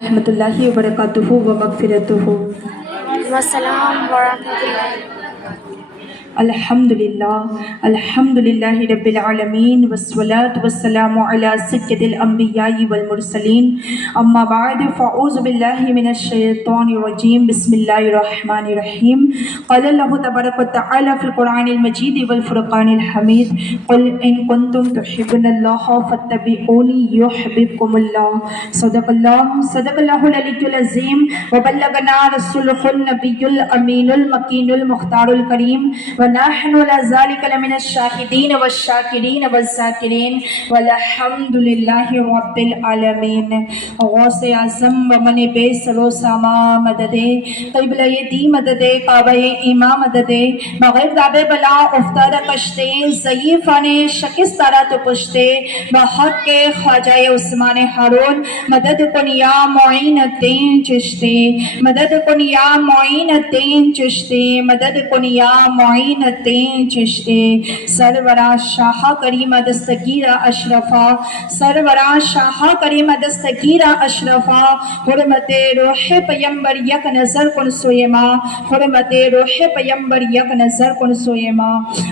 رحمۃ اللہ وبرکاتہ و مغفرتہ۔ والسلام ورحمۃ اللہ۔ الحمدللہ رب العالمین والصلاة والسلام علی سید الانبیاء والمرسلین، اما بعد فاعوذ باللہ من الشیطان الرجیم، بسم اللہ الرحمن الرحیم۔ قال اللہ تبارک و تعالی فی القرآن المجید والفرقان الحمید، قل ان کنتم تحبون اللہ فاتبعونی یحببکم اللہ۔ صدق اللہ العلی العظیم، وبلغنا رسولہ النبی الامین المکین المختار الکریم، ونحن على ذلك لمن الشاهدين والشاكرين والذاكرين والحمد لله رب العالمین۔ غوث اعظم ومن بے سر و ساما مدد، قبلہ دی مدد، کعبہ ایما مدد، بغیر داب بلا افتاد کشتے، ضعیفان شکستارا تو پشتے، بحق کے خواجہ عثمان ہارون، مدد کن یا معین الدین چشتے، مدد کن یا معین الدین چشتے، مدد کن یا معین الدین چشتے۔ سرورہ شاہ کریم دستگیرہ اشرفا، سرورہ شاہ کریم دستگیرہ اشرفا، حرمت روح پیمبر یک نظر کن سویما، حرمت روح پیمبر یک نظر کن سویما۔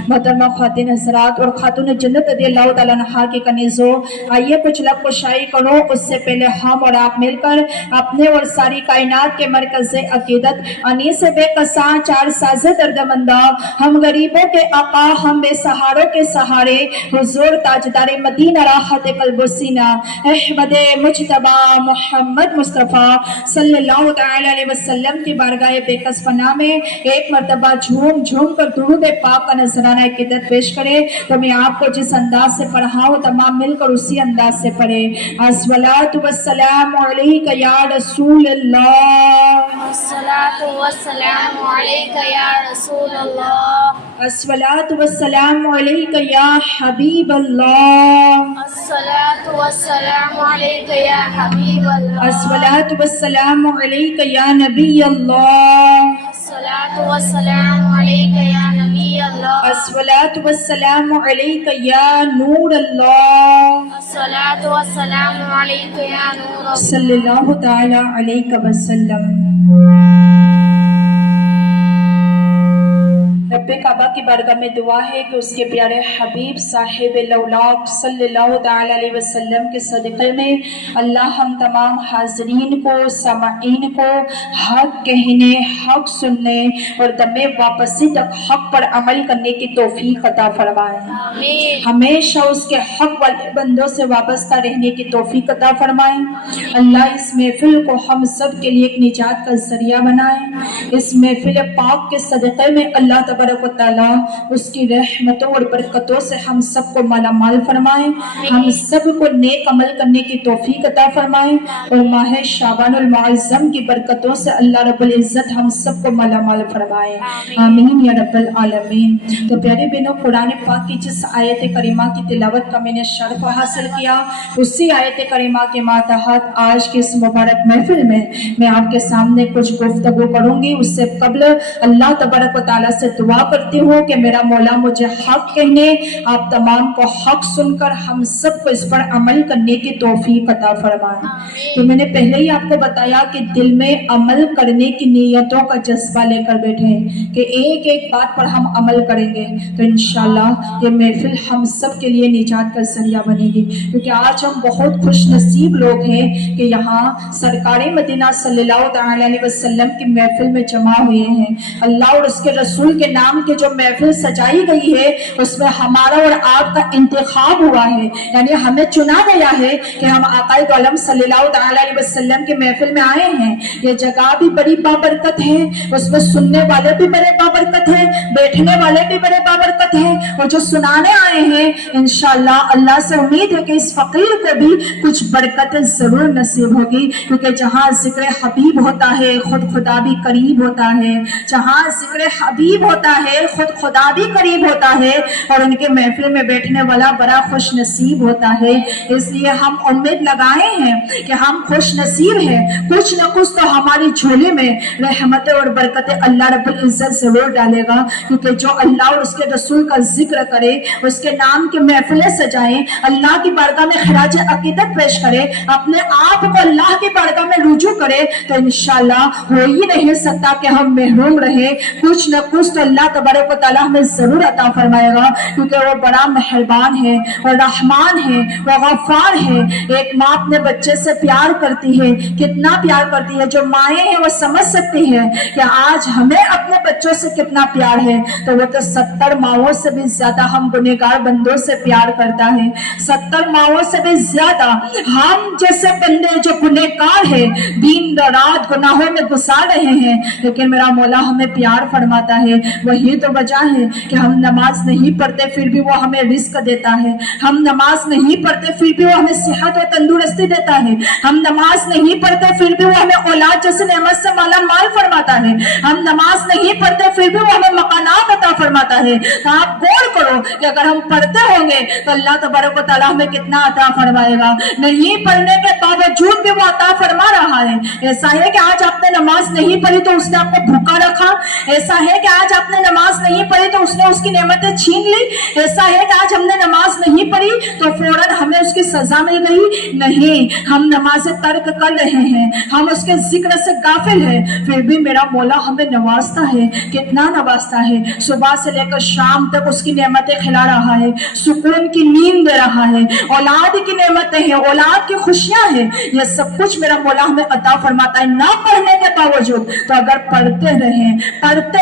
محترمہ خواتین حضرات اور خاتون جنت رضی اللہ تعالیٰ عنہا کے کنیزوں، آئیے کچھ لب کشائی کرو۔ اس سے پہلے ہم اور آپ مل کر اپنے اور ساری کائنات کے مرکز عقیدت انیس بے قصاں چار ساز دردمندہ، ہم غریبوں کے آقا، ہم بے سہاروں کے سہارے، حضور تاجدار مدینہ راحت قلب و سینہ، احمد مجتبی محمد مصطفیٰ صلی اللہ تعالی علیہ وسلم کی بارگاہ بے کس پناہ میں ایک مرتبہ جھوم جھوم کر درود پاک کا نذرانہ عقیدت پیش کرے۔ تو میں آپ کو جس انداز سے پڑھاؤں تمام مل کر اسی انداز سے پڑھے۔ الصلاۃ والسلام علیک یا رسول اللہ، الصلاۃ والسلام علیک یا رسول اللہ، الصلاۃ والسلام علیک یا حبیب اللہ، الصلاۃ والسلام علیک یا حبیب اللہ، الصلاۃ والسلام علیک یا نبی اللہ، الصلاۃ والسلام علیک یا نبی اللہ، الصلاۃ والسلام علیک یا نور اللہ، الصلاۃ والسلام علیک یا نور اللہ، صلی اللہ تعالی علیہ وسلم۔ رب کعبہ کی بارگاہ میں دعا ہے کہ اس کے پیارے حبیب صاحب لولاک صلی اللہ تعالی علیہ وسلم کے صدقے میں اللہ ہم تمام حاضرین کو، سامعین کو حق کہنے، حق سننے اور دم واپسی تک حق پر عمل کرنے کی توفیق عطا فرمائے۔ آمین۔ ہمیشہ اس کے حق والے بندوں سے وابستہ رہنے کی توفیق عطا فرمائے۔ اللہ اس محفل کو ہم سب کے لیے ایک نجات کا ذریعہ بنائے۔ اس محفل پاک کے صدقے میں اللہ تبارک و تعالیٰ اس کی رحمتوں اور برکتوں سے ہم سب کو مالا مال فرمائے، ہم سب کو نیک عمل کرنے کی توفیق عطا فرمائے اور ماہ شعبان المعظم کی برکتوں سے اللہ رب العزت ہم سب کو مالا مال فرمائے، آمین یا رب العالمین۔ تو پیارے بہنوں، قرآن پاک کی جس آیت کریمہ کی تلاوت کا میں نے شرف حاصل کیا، اسی آیت کریمہ کے ماتحت آج کی اس مبارک محفل میں میں آپ کے سامنے کچھ گفتگو کروں گی۔ اس سے قبل اللہ تبارک و تعالیٰ سے دعا کرتی ہوں کہ میرا مولا مجھے حق کہنے، آپ تمام کو حق سن کر ہم سب کو اس پر عمل کرنے کی توفیق عطا فرمائے۔ تو میں نے پہلے ہی آپ کو بتایا کہ دل میں عمل کرنے کی نیتوں کا جذبہ لے کر بیٹھے کہ ایک ایک بات پر ہم عمل کریں گے تو انشاءاللہ یہ محفل ہم سب کے لیے نجات کا ذریعہ بنے گی، کیونکہ آج ہم بہت خوش نصیب لوگ ہیں کہ یہاں سرکار مدینہ صلی اللہ تعالی علیہ وسلم کی محفل میں جمع ہوئے ہیں۔ اللہ اور اس کے رسول کے نام کی جو محفل سجائی گئی ہے اس میں ہمارا اور آپ کا انتخاب ہوا ہے، یعنی ہمیں چنا گیا ہے کہ ہم آقا دو عالم صلی اللہ تعالی علیہ وسلم کی محفل میں آئے ہیں۔ یہ جگہ بھی بڑی بابرکت ہے، اس میں سننے والے بھی بڑے بابرکت ہیں، بیٹھنے والے بھی بڑے بابرکت ہیں، اور جو سنانے آئے ہیں انشاءاللہ اللہ سے امید ہے کہ اس فقیر کو بھی کچھ برکت ضرور نصیب ہوگی، کیونکہ جہاں ذکر حبیب ہوتا ہے خود خدا بھی قریب ہوتا ہے، جہاں ذکر حبیب ہوتا ہے خود خدا بھی قریب ہوتا ہے، اور ان کے محفل میں بیٹھنے والا بڑا خوش نصیب ہوتا ہے۔ اس لیے ہم امید لگائے ہیں کہ ہم خوش نصیب ہیں، کچھ نہ کچھ تو ہماری جھولی میں رحمت اور برکت اللہ رب العزت ضرور ڈالے گا، کیونکہ جو اللہ اور اس کے رسول کا ذکر کرے، اس کے نام کی محفلیں سجائیں، اللہ کی بارگاہ میں خراج عقیدت پیش کرے، اپنے آپ کو اللہ کی بارگاہ میں رجوع करे तो इंशाल्लाह हो ही नहीं सकता कि हम महरूम रहे। कुछ न कुछ तो अल्लाह तबारक व तआला हमें जरूर अता फरमाएगा, क्योंकि वो बड़ा मेहरबान है और रहमान है, वो गफ्फार है। एक माँ अपने बच्चे से प्यार करती है, कितना प्यार करती है, जो माएँ हैं वो समझ सकती है कि आज हमें अपने बच्चों से कितना प्यार है। तो वो तो 70 माओं से भी ज्यादा हम गुनहगार बंदों से प्यार करता है, 70 माओं से भी ज्यादा हम जैसे बंदे जो गुनहगार है, दिन रात गुनाहों में गुजार रहे हैं, लेकिन मेरा मौला हमें प्यार फरमाता है। वही तो वजह है कि हम नमाज नहीं पढ़ते फिर भी वो हमें रिस्क देता है, हम नमाज नहीं पढ़ते फिर भी वो हमें सेहत और तंदुरुस्ती देता है, हम नमाज नहीं पढ़ते फिर भी वो हमें औलाद जैसे नेमत से माला माल फरमाता है, हम नमाज नहीं पढ़ते फिर भी वो हमें मकानात अता फरमाता है। तो आप गौर करो कि अगर हम पढ़ते होंगे तो अल्लाह तबारक व तआला हमें कितना अता फरमाएगा। नहीं पढ़ने के बावजूद भी वो अता फरमा रहा है। ऐसा है कि आज आपने नमाज नहीं पढ़ी तो उसने आपको भूखा रखा, ऐसा है कि आज आपने नमाज नहीं पढ़ी तो उसने उसकी नेमतें छीन ली, ऐसा है कि आज हमने नमाज नहीं पढ़ी तो फौरन हमें उसकी सजा मिल गई। नहीं, हम नमाज तर्क कर रहे हैं, हम उसके जिक्र से गाफिल है, फिर भी मेरा मौला हमें नवाजता है। कितना नवाजता है, सुबह से लेकर शाम तक उसकी नेमतें खिला रहा है, सुकून की नींद दे रहा है, औलाद की नेमतें हैं, औलाद की खुशियां हैं, ये सब कुछ मेरा मौला हमें अता फरमाता है। ना पढ़ने के बावजूद तो अगर पढ़ते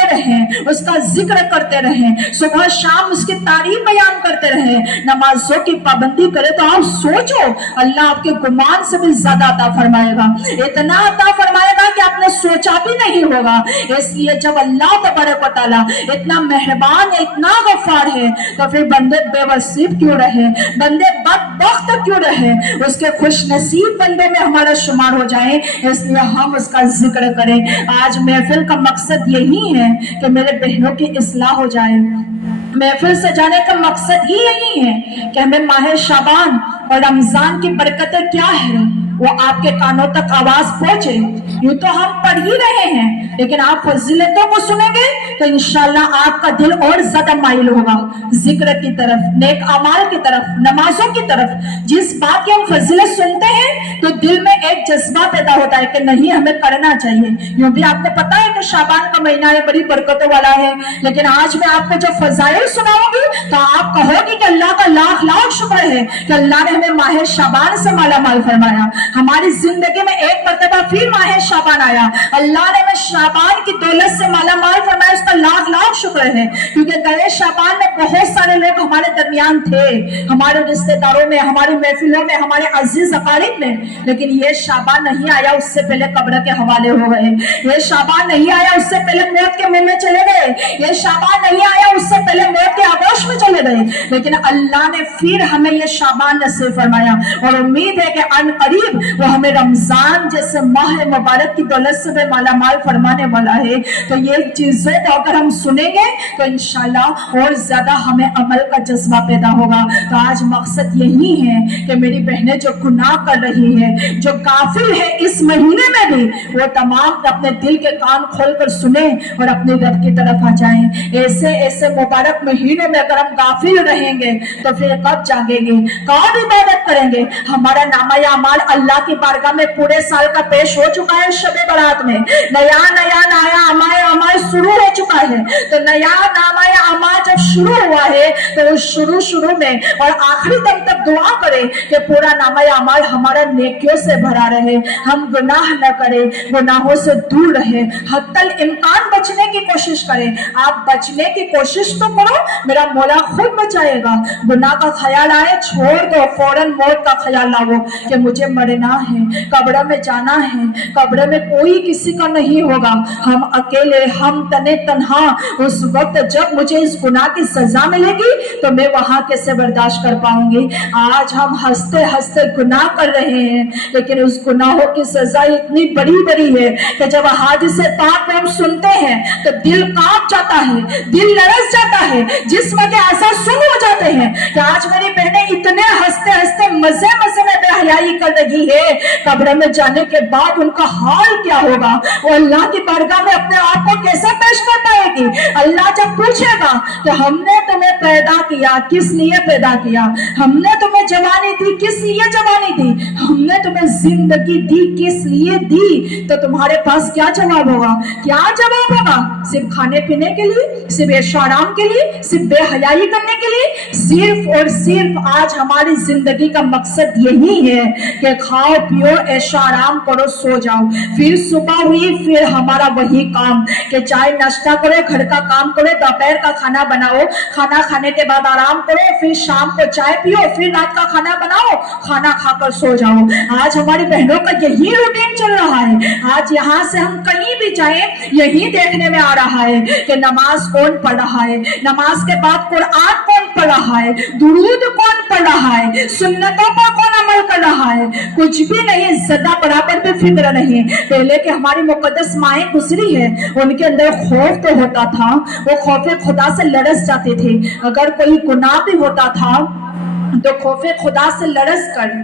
रहें, उसका जिक्र करते रहें, सुबह शाम उसकी तारीफ बयान करते रहें, नमाजों की पाबंदी करें, तो आप सोचो अल्लाह आपके गुमान से भी ज्यादा अता फरमाएगा, इतना अता फरमाएगा कि आपने सोचा भी नहीं होगा। इसलिए जब अल्लाह तबारक व तआला इतना मेहरबान है, इतना गफ्फार है, तो फिर बंदे बेवसीब क्यों रहे, बंदे बदबख्त क्यों रहे, उसके खुश नसीब बंदे में हमारा शुमार हो जाए। इसलिए हम उसका जिक्र करें। आज महफिल का मकसद यही है कि मेरे बहनों की इस्लाह हो जाए। महफिल सजाने का मकसद ही यही है कि हमें माह शाबान और रमजान की बरकतें क्या है वो आपके कानों तक आवाज पहुंचे। यूं तो हम पढ़ ही रहे हैं, लेकिन आप फजीलतों को सुनेंगे तो इंशाल्लाह आपका दिल और ज्यादा माइल होगा जिक्र की तरफ, नेक अमाल की तरफ, नमाजों की तरफ। जिस बात की हम फजीलत सुनते हैं तो दिल में एक जज्बा पैदा होता है कि नहीं, हमें करना चाहिए। यूं भी आपको पता है कि शाबान का महीना है, बड़ी बरकतों वाला है, लेकिन आज मैं आपको जो फजाइल सुनाऊंगी तो आप कहोगे कि अल्लाह का लाख लाख शुक्र है कि अल्लाह ने हमें माह शाबान से माला माल फरमाया। हमारी जिंदगी में एक मरतबा फिर माह शाबान आया, अल्लाह ने हमें शाबान की दौलत से माला माल फरमाया, उसका लाख लाख शुक्र है। क्योंकि गए शाबान में बहुत सारे लोग हमारे दरमियान थे, हमारे रिश्तेदारों में, हमारी महफिलों में, हमारे अजीज अकारिब में, लेकिन ये शाबान नहीं आया उससे पहले कब्र के हवाले हो गए, ये शाबान नहीं आया उससे पहले मौत के मुंह में चले गए, ये शाबान नहीं आया उससे पहले मौत के आगोश में चले गए। लेकिन अल्लाह ने फिर हमें ये शाबान नसीब फरमाया और उम्मीद है कि अन करीब वो हमें रमजान जैसे माह मुबारक की दौलत से भी माला माल फरमाने वाला है। तो ये चीजें तो अगर हम सुनेंगे तो इंशाल्लाह और ज्यादा हमें अमल का जज्बा पैदा होगा। तो आज मकसद यही है कि मेरी बहनें जो गुनाह कर रही है, जो गाफिल है इस महीने में भी, वो तमाम अपने दिल के कान खोलकर सुने और अपने रब की तरफ आ जाएं। ऐसे ऐसे मुबारक महीने में अगर हम गाफिल रहेंगे तो फिर कब जागेंगे, कब इबादत करेंगे। हमारा नामा अमाल अल्लाह की बारगाह में पूरे साल का पेश हो चुका है। शबे बारात में नया अमाल शुरू हो चुका है। तो नया नामा अमाल जब शुरू हुआ है तो उस शुरू में और आखिरी दम तक दुआ करें कि पूरा नामा अमाल हमारा नेकियों से भरा रहे, हम गुनाह न करें, गुनाहों से दूर रहे, हत्तल इम्कान बचने की कोशिश करें। आप बचने की कोशिश तो करो, मेरा मौला खुद बचाएगा। गुनाह का ख्याल आए छोड़ दो, फौरन मौत का ख्याल लाओ कि मुझे मरना है, कब्र में जाना है, कब्र में कोई किसी का नहीं होगा, हम अकेले, हम तने तन्हा। उस वक्त जब मुझे इस गुनाह की सजा मिलेगी तो मैं वहां कैसे बर्दाश्त कर पाऊंगी। आज हम हंसते हंसते गुनाह कर रहे हैं, लेकिन उस गुनाहों की सजा इतनी बड़ी बड़ी है कि जब हादिसे पाक में हम सुनते हैं तो दिल कांप जाता है, दिल लरस जाता है, जिस्म के आसार सुन हो जाते हैं कि आज मेरी बहनें इतने हंसते हंसते मजे में बेहयाई कर रही है, कब्र में जाने के बाद उनका हाल क्या होगा, वो अल्लाह की बारगाह में अपने आप को कैसे पेश कर पाएगी। अल्लाह जब पूछेगा कि हमने तुम्हें पैदा किया किस लिए पैदा किया, हमने तुम्हें जवानी दी किस लिए जवानी दी, हमने तुम्हें जिंदगी दी किस लिए दी, तो तुम्हारे पास क्या जवाब होगा? क्या जवाब होगा? सिर्फ खाने पीने के लिए, सिर्फ ऐशो आराम के लिए, सिर्फ बेहयाई करने के लिए? सिर्फ और सिर्फ आज हमारी जिंदगी का मकसद यही है कि खाओ पियो ऐशो आराम करो सो जाओ, फिर सुबह हुई फिर हमारा वही काम कि चाय नाश्ता करो, घर का काम करो, दोपहर का खाना बनाओ, खाना खाने के बाद आराम करो, फिर शाम को चाय पियो, फिर रात का खाना बनाओ, खाना खाकर सो जाओ। आज हमारी बहनों का यही रूटीन चल रहा है। आज यहाँ से हम कहीं भी जाएं यही देखने में आ रहा है कि नमाज कौन पढ़ रहा है, नमाज के बाद कुरान कौन पढ़ रहा है, दुरूद कौन पढ़ रहा है, सुन्नतों पर कौन अमल कर रहा है, कुछ भी नहीं, ज़रा बराबर भी फिक्र नहीं। पहले के हमारी मुकद्दस माएँ गुजरी है, उनके अंदर खौफ तो होता था, वो खौफे खुदा से लरस जाते थे। अगर कोई गुनाह भी होता था तो खौफे खुदा से लरस कर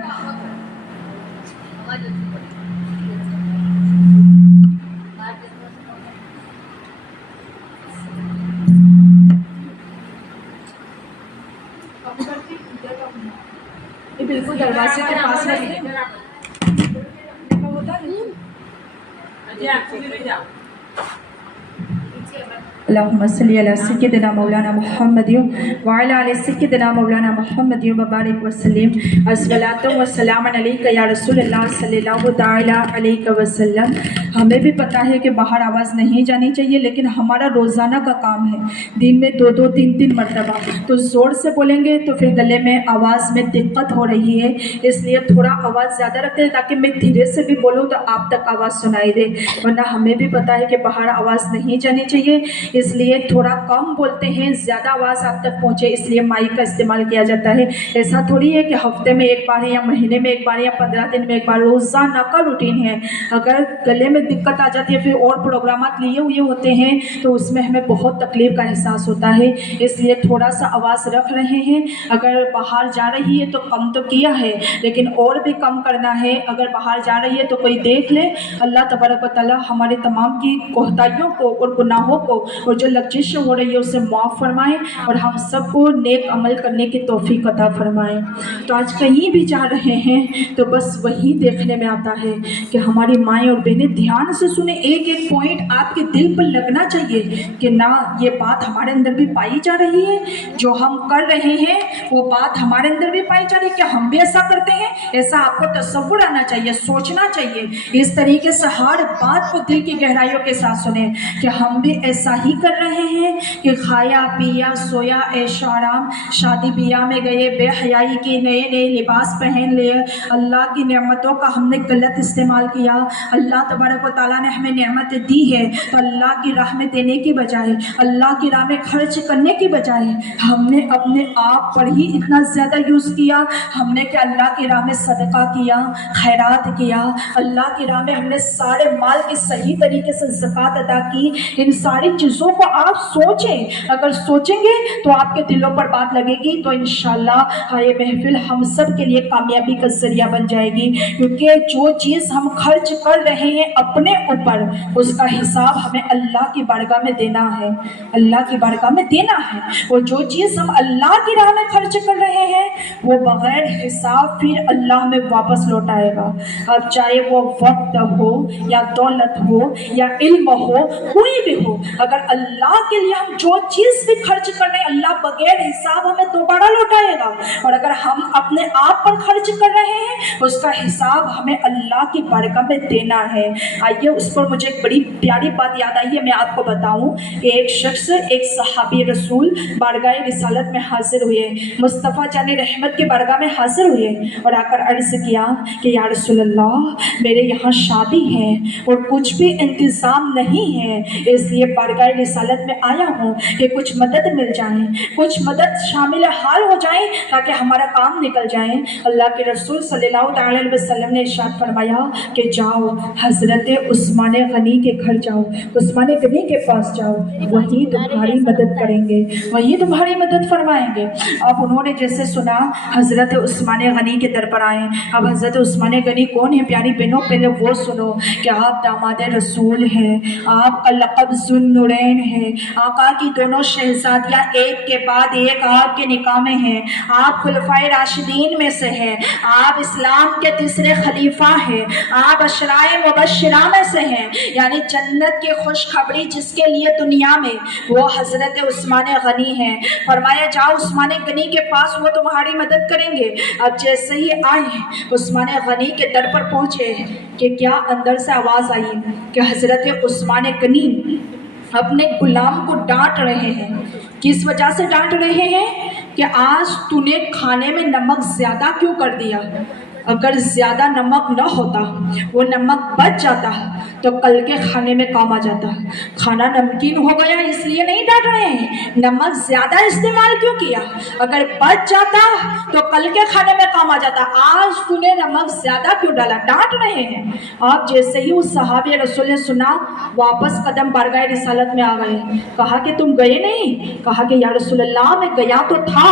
बिल्कुल दरवाजे के पास अल्लाहुम्मा सल्ली अला सय्यिदिना मौलाना मुहम्मद व अला आलि सय्यिदिना मौलाना मुहम्मद व बारिक व सल्लिम अस्सलातु व सलामन अलैका या रसूलल्लाह सल्लल्लाहु तआला अलैहि वसल्लम। हमें भी पता है कि बाहर आवाज़ नहीं जानी चाहिए, लेकिन हमारा रोज़ाना का काम है दिन में 2-2 3-3 मरतबा, तो ज़ोर से बोलेंगे तो फिर गले में आवाज़ में दिक्कत हो रही है, इसलिए थोड़ा आवाज़ ज़्यादा रखते हैं ताकि मैं धीरे से भी बोलूँ तो आप तक आवाज़ सुनाई दे, वरना हमें भी पता है कि बाहर आवाज़ नहीं जानी चाहिए, इसलिए थोड़ा कम बोलते हैं, ज़्यादा आवाज़ आप तक पहुँचे इसलिए माइक का इस्तेमाल किया जाता है। ऐसा थोड़ी है कि हफ्ते में एक बार है या महीने में एक बार या 15 दिन में एक बार, रोज़ाना का रूटीन है। अगर गले में दिक्कत आ जाती है, फिर और प्रोग्राम लिए हुए होते हैं तो उसमें हमें बहुत तकलीफ का एहसास होता है, इसलिए थोड़ा सा आवाज़ रख रहे हैं। अगर बाहर जा रही है तो कम तो किया है, लेकिन और भी कम करना है। अगर बाहर जा रही है तो कोई देख ले। अल्लाह तबारक व तआला हमारे तमाम की कोताहियों को और गुनाहों को और जो लग़ज़िश हो रही है उसे माफ़ फरमाएं और हम सबको नेक अमल करने की तौफीक अता फरमाएं। तो आज कहीं भी जा रहे हैं तो बस वही देखने में आता है कि हमारी माएँ और बहनें ध्यान से सुने, एक एक पॉइंट आपके दिल पर लगना चाहिए कि ना ये बात हमारे अंदर भी पाई जा रही है, जो हम कर रहे हैं वो बात हमारे अंदर भी पाई जा रही है, क्या हम भी ऐसा करते हैं? ऐसा आपको तसव्वुर आना चाहिए, सोचना चाहिए। इस तरीके से हर बात को दिल की गहराइयों के साथ सुने कि हम भी ऐसा ही कर रहे हैं कि खाया पिया सोया ऐशो आराम, शादी ब्याह में गए, बेहयाई की, नए नए लिबास पहन लिए, अल्लाह की नेमतों का हमने गलत इस्तेमाल किया। अल्लाह तबारक व तआला ने हमें नेमत दी है तो अल्लाह की राह में देने की बजाय, अल्लाह की राह में खर्च करने की बजाय हमने अपने आप पर ही इतना ज़्यादा यूज़ किया। हमने क्या अल्लाह की राह में सदका किया, खैरात किया, अल्लाह की राह में हमने सारे माल की सही तरीके से ज़कात अदा की। इन सारी चीज़ों को आप सोचें, अगर सोचेंगे तो आपके दिलों पर बात लगेगी तो इंशाअल्लाह ये महफिल हम सब के लिए कामयाबी का ज़रिया बन जाएगी, क्योंकि जो चीज़ हम खर्च कर रहे हैं अपने ऊपर उसका हिसाब हमें अल्लाह की बारगाह में देना है, अल्लाह की बारगाह में देना है। और जो चीज़ हम अल्लाह की राह में खर्च कर रहे हैं वो बग़ैर हिसाब फिर अल्लाह में वापस लौट आएगा। अब चाहे वो वक्त हो या दौलत हो या इल्म हो, कोई भी हो, अगर अल्लाह के लिए हम जो चीज़ भी खर्च कर रहे हैं अल्लाह बग़ैर हिसाब हमें दोबारा लौटाएगा। और अगर हम अपने आप पर खर्च कर रहे हैं उसका हिसाब हमें अल्लाह की बारगाह में देना है। आइए उस पर मुझे एक बड़ी प्यारी बात याद आई है, मैं आपको बताऊं कि एक शख्स, एक सहाबी रसूल बारगाह रिसालत में हाजिर हुए, मुस्तफ़ा जानी रहमत के बारगाह में हाजिर हुए और आकर अर्ज़ किया कि या रसूलल्लाह मेरे यहाँ शादी है और कुछ भी इंतज़ाम नहीं है, इसलिए बारगाह रिसालत में आया हूँ कि कुछ मदद मिल जाए, कुछ मदद शामिल हाल हो जाए ताकि हमारा काम निकल जाए। अल्लाह के रसूल सल्लल्लाहु अलैहि वसल्लम ने इरशाद फरमाया कि जाओ हज़रत उस्मान गनी के घर जाओ, उस्मान गनी के पास जाओ, वही तुम्हारी मदद करेंगे, वही तुम्हारी मदद फरमाएंगे। अब उन्होंने जैसे सुना हज़रत उस्मान गनी के दर पर आए। अब हज़रत उस्मान गनी कौन है प्यारी बहनों, पहले वो सुनो कि आप दामाद रसूल हैं, आप लक़ब ज़ुन्नुरैन حسنین ہے، آقا کی دونوں شہزادیاں ایک کے بعد ایک آپ کے نکاح میں ہیں، آپ خلفائے راشدین میں سے ہیں، آپ اسلام کے تیسرے خلیفہ ہیں، آپ عشرائے مبشرہ میں سے ہیں، یعنی جنت کی خوشخبری جس کے لیے دنیا میں وہ حضرت عثمان غنی ہیں۔ فرمایا جاؤ عثمان غنی کے پاس، وہ تمہاری مدد کریں گے۔ اب جیسے ہی آئے عثمان غنی کے در پر پہنچے کہ کیا اندر سے آواز آئی کہ حضرت عثمان غنی اپنے غلام کو ڈانٹ رہے ہیں۔ کس وجہ سے ڈانٹ رہے ہیں کہ آج تو نے کھانے میں نمک زیادہ کیوں کر دیا؟ اگر زیادہ نمک نہ ہوتا، وہ نمک بچ جاتا تو کل کے کھانے میں کام آ جاتا۔ کھانا نمکین ہو گیا اس لیے نہیں ڈانٹ رہے ہیں، نمک زیادہ استعمال کیوں کیا؟ اگر بچ جاتا تو کل کے کھانے میں کام آ جاتا، آج تو نے نمک زیادہ کیوں ڈالا؟ ڈانٹ رہے ہیں۔ آپ جیسے ہی اس صحابی رسول نے سنا، واپس قدم بارگاہ رسالت میں آ گئے۔ کہا کہ تم گئے نہیں؟ کہا کہ یا رسول اللہ میں گیا تو تھا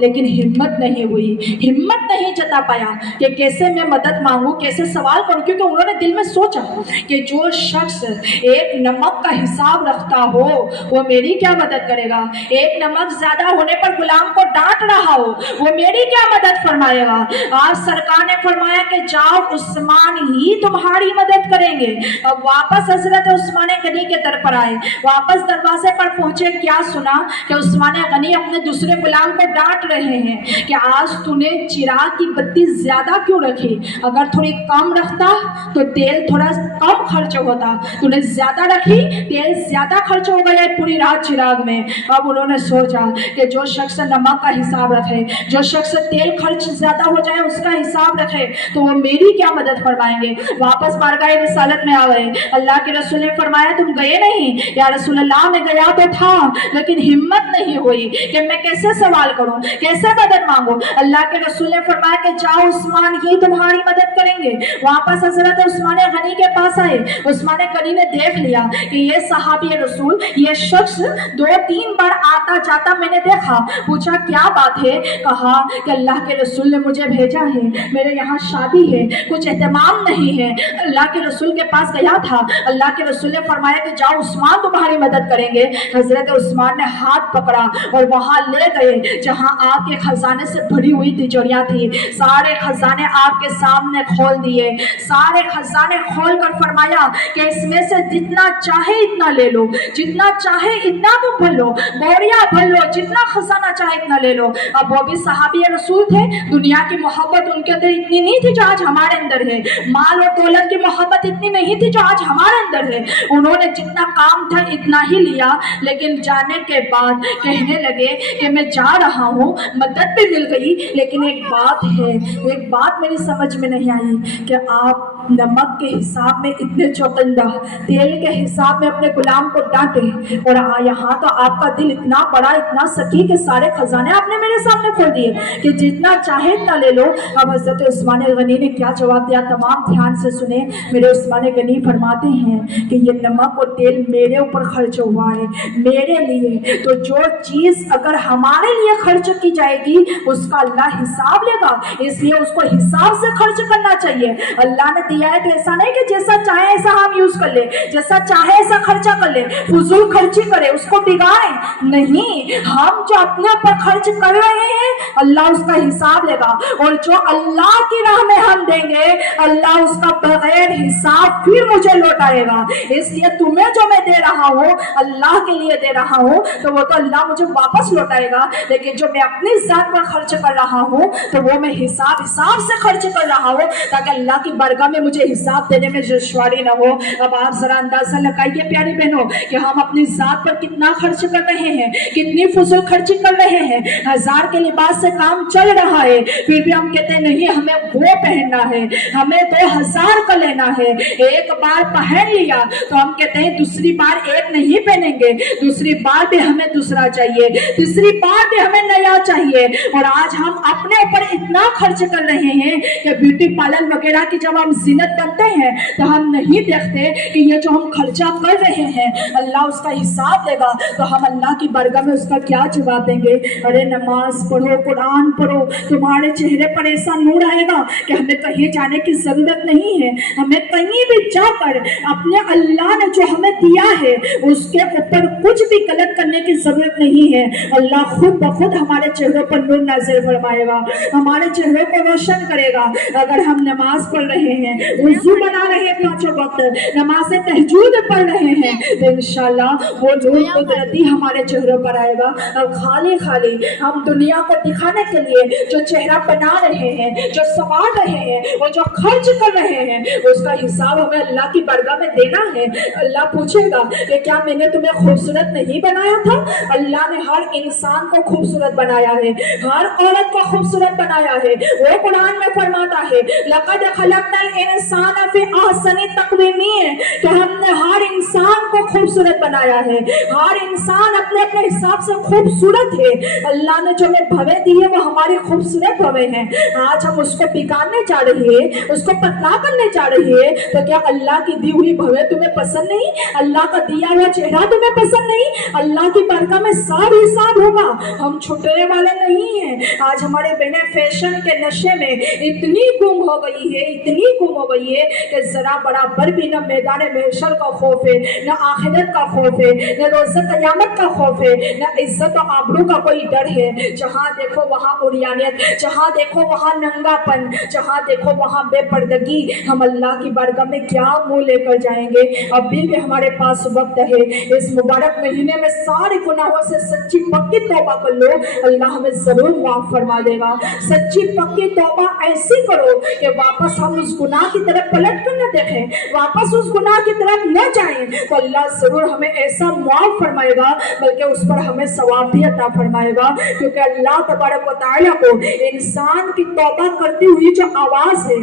لیکن ہمت نہیں ہوئی، ہمت نہیں جتا پایا کہ کیسے میں مدد مانگوں، کیسے سوال کروں، کیونکہ انہوں نے دل میں سوچا کہ جو شخص ایک نمک کا حساب رکھتا ہو وہ میری کیا مدد کرے گا؟ ایک نمک زیادہ ہونے پر غلام کو ڈانٹ رہا ہو وہ میری کیا مدد فرمائے گا؟ آج سرکار نے فرمایا کہ جاؤ عثمان ہی تمہاری مدد کریں گے۔ اب واپس حضرت عثمان غنی کے در پر آئے، واپس دروازے پر پہنچے، کیا سنا کہ عثمان غنی اپنے دوسرے غلام کو ڈانٹ رہے ہیں کہ آج تو نے چراغ کی بتی زیادہ کیوں رکھی؟ اگر تھوڑی کم رکھتا تو تیل تھوڑا کم خرچ ہوتا، تو نے زیادہ رکھی، تیل زیادہ خرچ ہو گیا پوری رات چراغ میں۔ اب انہوں نے سوچا کہ جو شخص نمک کا حساب رکھے، جو شخص تیل خرچ زیادہ ہو جائے اس کا حساب رکھے تو وہ میری کیا مدد فرمائیں گے؟ واپس بارگاہ رسالت میں آ گئے۔ اللہ کے رسول نے فرمایا تم گئے نہیں؟ یا رسول اللہ میں گیا تو تھا لیکن ہمت نہیں ہوئی کہ میں کیسے سوال کروں، کیسے مدد مانگوں۔ اللہ کے رسول نے فرمایا کہ جاؤ عثمان ہی تمہاری مدد کریں گے۔ واپس حضرت عثمان غنی کے پاس آئے۔ عثمان غنی نے دیکھ لیا کہ یہ صحابی رسول، یہ شخص 2-3 بار آتا جاتا میں نے دیکھا۔ پوچھا کیا بات ہے؟ کہا کہ اللہ کے رسول نے مجھے بھیجا ہے، میرے یہاں شادی ہے، کچھ اہتمام نہیں ہے۔ اللہ کے رسول کے پاس گیا تھا، اللہ کے رسول نے فرمایا کہ جاؤ عثمان تمہاری مدد کریں گے۔ حضرت عثمان نے ہاتھ پکڑا اور وہاں لے گئے جہاں آپ کے خزانے سے بھری ہوئی تجوریاں تھی۔ سارے خزانے آپ کے سامنے کھول دیے، سارے خزانے کھول کر فرمایا کہ اس میں سے جتنا چاہے اتنا لے لو، جتنا چاہے اتنا تم بھر لو، بوریاں بھر لو، جتنا خزانہ چاہے اتنا لے لو۔ اب وہ بھی صحابی رسول تھے، دنیا کی محبت ان کے اندر اتنی نہیں تھی جو آج ہمارے اندر ہے، مال اور دولت کی محبت اتنی نہیں تھی جو آج ہمارے اندر ہے۔ انہوں نے جتنا کام تھا اتنا ہی لیا، لیکن جانے کے بعد کہنے لگے کہ میں جا رہا ہوں، مدد بھی مل گئی، لیکن ایک بات ہے، ایک بات میری سمجھ میں نہیں آئی کہ آپ نمک کے حساب میں اتنے چوکندہ، تیل کے حساب میں اپنے غلام کو ڈانٹے، اور یہاں تو آپ کا دل اتنا بڑا، اتنا سخی کہ سارے خزانے آپ نے میرے سامنے کھول دیے کہ جتنا چاہے اتنا لے لو۔ اب حضرت عثمان غنی نے کیا جواب دیا؟ تمام دھیان سے سنیں۔ میرے عثمان غنی فرماتے ہیں کہ یہ نمک اور تیل میرے اوپر خرچ ہوا ہے، میرے لیے، تو جو چیز اگر ہمارے لیے خرچ کی جائے گی اس کا اللہ حساب لے گا، اس لیے اس کو حساب سے خرچ کرنا چاہیے۔ اللہ نے دیا ہے تو ایسا نہیں کہ جیسا چاہے ایسا ہم یوز کر لیں، جیسا چاہے ایسا خرچہ کر لیں، فضول خرچی کرے، اس کو بگاڑیں نہیں۔ ہم جو اپنے اوپر خرچ کر رہے ہیں اللہ اس کا حساب لے گا، اور جو اللہ کی راہ میں ہم دیں گے اللہ اس کا بغیر حساب پھر مجھے لوٹائے گا۔ اس لیے تمہیں جو میں دے رہا ہوں اللہ کے لیے دے رہا ہوں تو وہ تو اللہ مجھے واپس لوٹائے گا، لیکن جو میں اپنی ذات پر خرچ کر رہا ہوں تو وہ میں حساب سے خرچ کر رہا ہوں تاکہ اللہ کی بارگاہ میں مجھے حساب دینے میں دشواری نہ ہو۔ اب آپ ذرا اندازہ لگائیے پیاری بہنوں کہ ہم اپنی ذات پر کتنا خرچ کر رہے ہیں، کتنی فضول خرچی کر رہے ہیں۔ 1000 کے لباس سے کام چل رہا ہے، پھر بھی ہم کہتے ہیں نہیں ہمیں وہ پہننا ہے، ہمیں 2000 کا لینا ہے۔ ایک بار پہن لیا تو ہم کہتے ہیں دوسری بار ایک نہیں پہنیں گے، دوسری بار بھی ہمیں دوسرا چاہیے، تیسری بار بھی ہمیں نیا چاہیے۔ اور آج ہم اپنے اوپر اتنا خرچ کر رہے ہیں کہ بیوٹی پارلر وغیرہ کی جب ہم زینت بنتے ہیں تو ہم نہیں دیکھتے کہ یہ جو ہم خرچہ کر رہے ہیں اللہ اس کا حساب دے گا، تو ہم اللہ کی بارگاہ میں اس کا کیا جواب دیں گے؟ ارے نماز پڑھو، قرآن پڑھو، تمہارے چہرے پر ایسا نور آئے گا کہ ہمیں کہیں جانے کی ضرورت نہیں ہے، ہمیں کہیں بھی جا کر اپنے اللہ نے جو ہمیں دیا ہے اس کے اوپر کچھ بھی غلط کرنے کی ضرورت نہیں ہے۔ اللہ خود بخود ہمارے چہروں پر نور نازل فرمائے گا، ہمارے چہروں کو روشن کرے گا۔ اگر ہم نماز پڑھ رہے ہیں، وضو بنا رہے ہیں، پانچوں وقت نماز تہجد پڑھ رہے ہیں، تو انشاءاللہ وہ نور قدرتی ہمارے چہروں پر آئے گا۔ اور خالی ہم دنیا کو دکھانے کے لیے جو چہرہ بنا رہے ہیں، جو سنوار رہے ہیں، وہ جو خرچ کر رہے ہیں، اس کا حساب ہمیں اللہ کی بارگاہ میں دینا ہے۔ اللہ پوچھے گا کہ کیا میں نے تمہیں خوبصورت نہیں بنایا تھا؟ اللہ نے ہر انسان کو خوبصورت بنایا ہے، ہر عورت کو خوبصورت بنایا ہے۔ وہ قرآن میں فرماتا ہے لَقَدْ خَلَقْنَا الْإِنسَانَ فِي أَحْسَنِ تَقْوِيمٍ، کہ ہم نے ہر انسان کو خوبصورت بنایا ہے، ہر انسان اپنے اپنے حساب سے خوبصورت ہے۔ اللہ نے جو ہمیں بھویں دی ہے وہ ہماری خوبصورت بھویں ہیں، آج ہم اس کو بگاڑنے جا رہے ہیں، اس کو پتلا کرنے جا رہے ہیں، تو کیا اللہ کی دی ہوئی بھویں تمہیں پسند نہیں؟ اللہ کا دیا ہوا چہرہ تمہیں پسند نہیں؟ اللہ کی بارگاہ میں سب حساب ہوگا، ہم چھٹنے والے نہیں ہیں۔ آج ہمارے بہنیں فیشن کے نشے میں اتنی گم ہو گئی ہے، اتنی گم ہو گئی ہے کہ ذرا برابر بھی نہ میدان محشر کا خوف ہے، نہ آخرت کا خوف ہے، نہ روز قیامت کا خوف ہے، نہ عزت و آبرو کا کوئی ڈر ہے۔ جہاں دیکھو وہاں عریانیت، جہاں دیکھو وہاں ننگا پن، جہاں دیکھو وہاں بے پردگی۔ ہم اللہ کی بارگاہ میں کیا منہ لے کر جائیں گے؟ ابھی بھی ہمارے پاس وقت ہے، اس مبارک مہینے میں سارے گناہوں سے سچی پکی توبہ کر لو، اللہ ہمیں ضرور معاف فرما دے گا۔ سچی پکی توبہ ایسی کرو کہ واپس ہم اس گناہ کی طرف پلٹ کر نہ دیکھیں، واپس اس گناہ کی طرف نہ جائیں، تو اللہ ضرور ہمیں ایسا معاف فرمائے گا، بلکہ اس پر ہمیں ثواب بھی عطا فرمائے گا، کیونکہ اللہ تبارک و تعالیٰ کو انسان کی توبہ کرتی ہوئی جو آواز ہے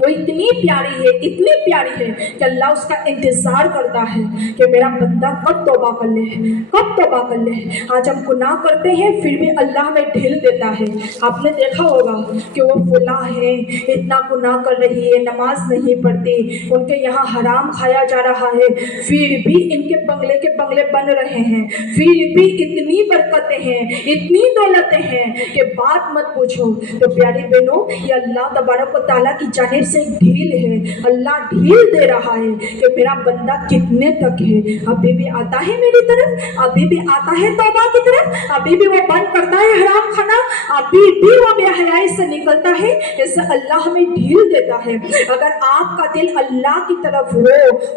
وہ اتنی پیاری ہے، اتنی پیاری ہے کہ اللہ اس کا انتظار کرتا ہے کہ میرا بندہ کب توبہ کر لے، کب توبہ کر لے۔ آج ہم گناہ کرتے ہیں پھر بھی اللہ ہمیں ڈھیل دیتا ہے۔ آپ نے دیکھا ہوگا کہ وہ فلاں ہے، اتنا گناہ کر رہی ہے، نماز نہیں پڑھتی، ان کے یہاں حرام کھایا جا رہا ہے، پھر بھی ان کے بنگلے کے بنگلے بن رہے ہیں، پھر بھی اتنی برکتیں ہیں، اتنی دولتیں ہیں کہ بات مت پوچھو۔ تو پیاری بہنوں، یہ اللہ تبارک و تعالیٰ کی جانب سے ایک ڈھیل ہے، اللہ ڈھیل دے رہا ہے کہ میرا بندہ کتنے تک ہے، ابھی بھی آتا ہے میری طرف، ابھی بھی آتا ہے توبہ کی طرف، ابھی بھی وہ بند کرتا ہے حرام کھانا، ابھی بھی وہ بے حیائی سے نکلتا ہے۔ اس سے اللہ ہمیں ڈھیل دیتا ہے۔ اگر آپ کا دل اللہ کی طرف ہو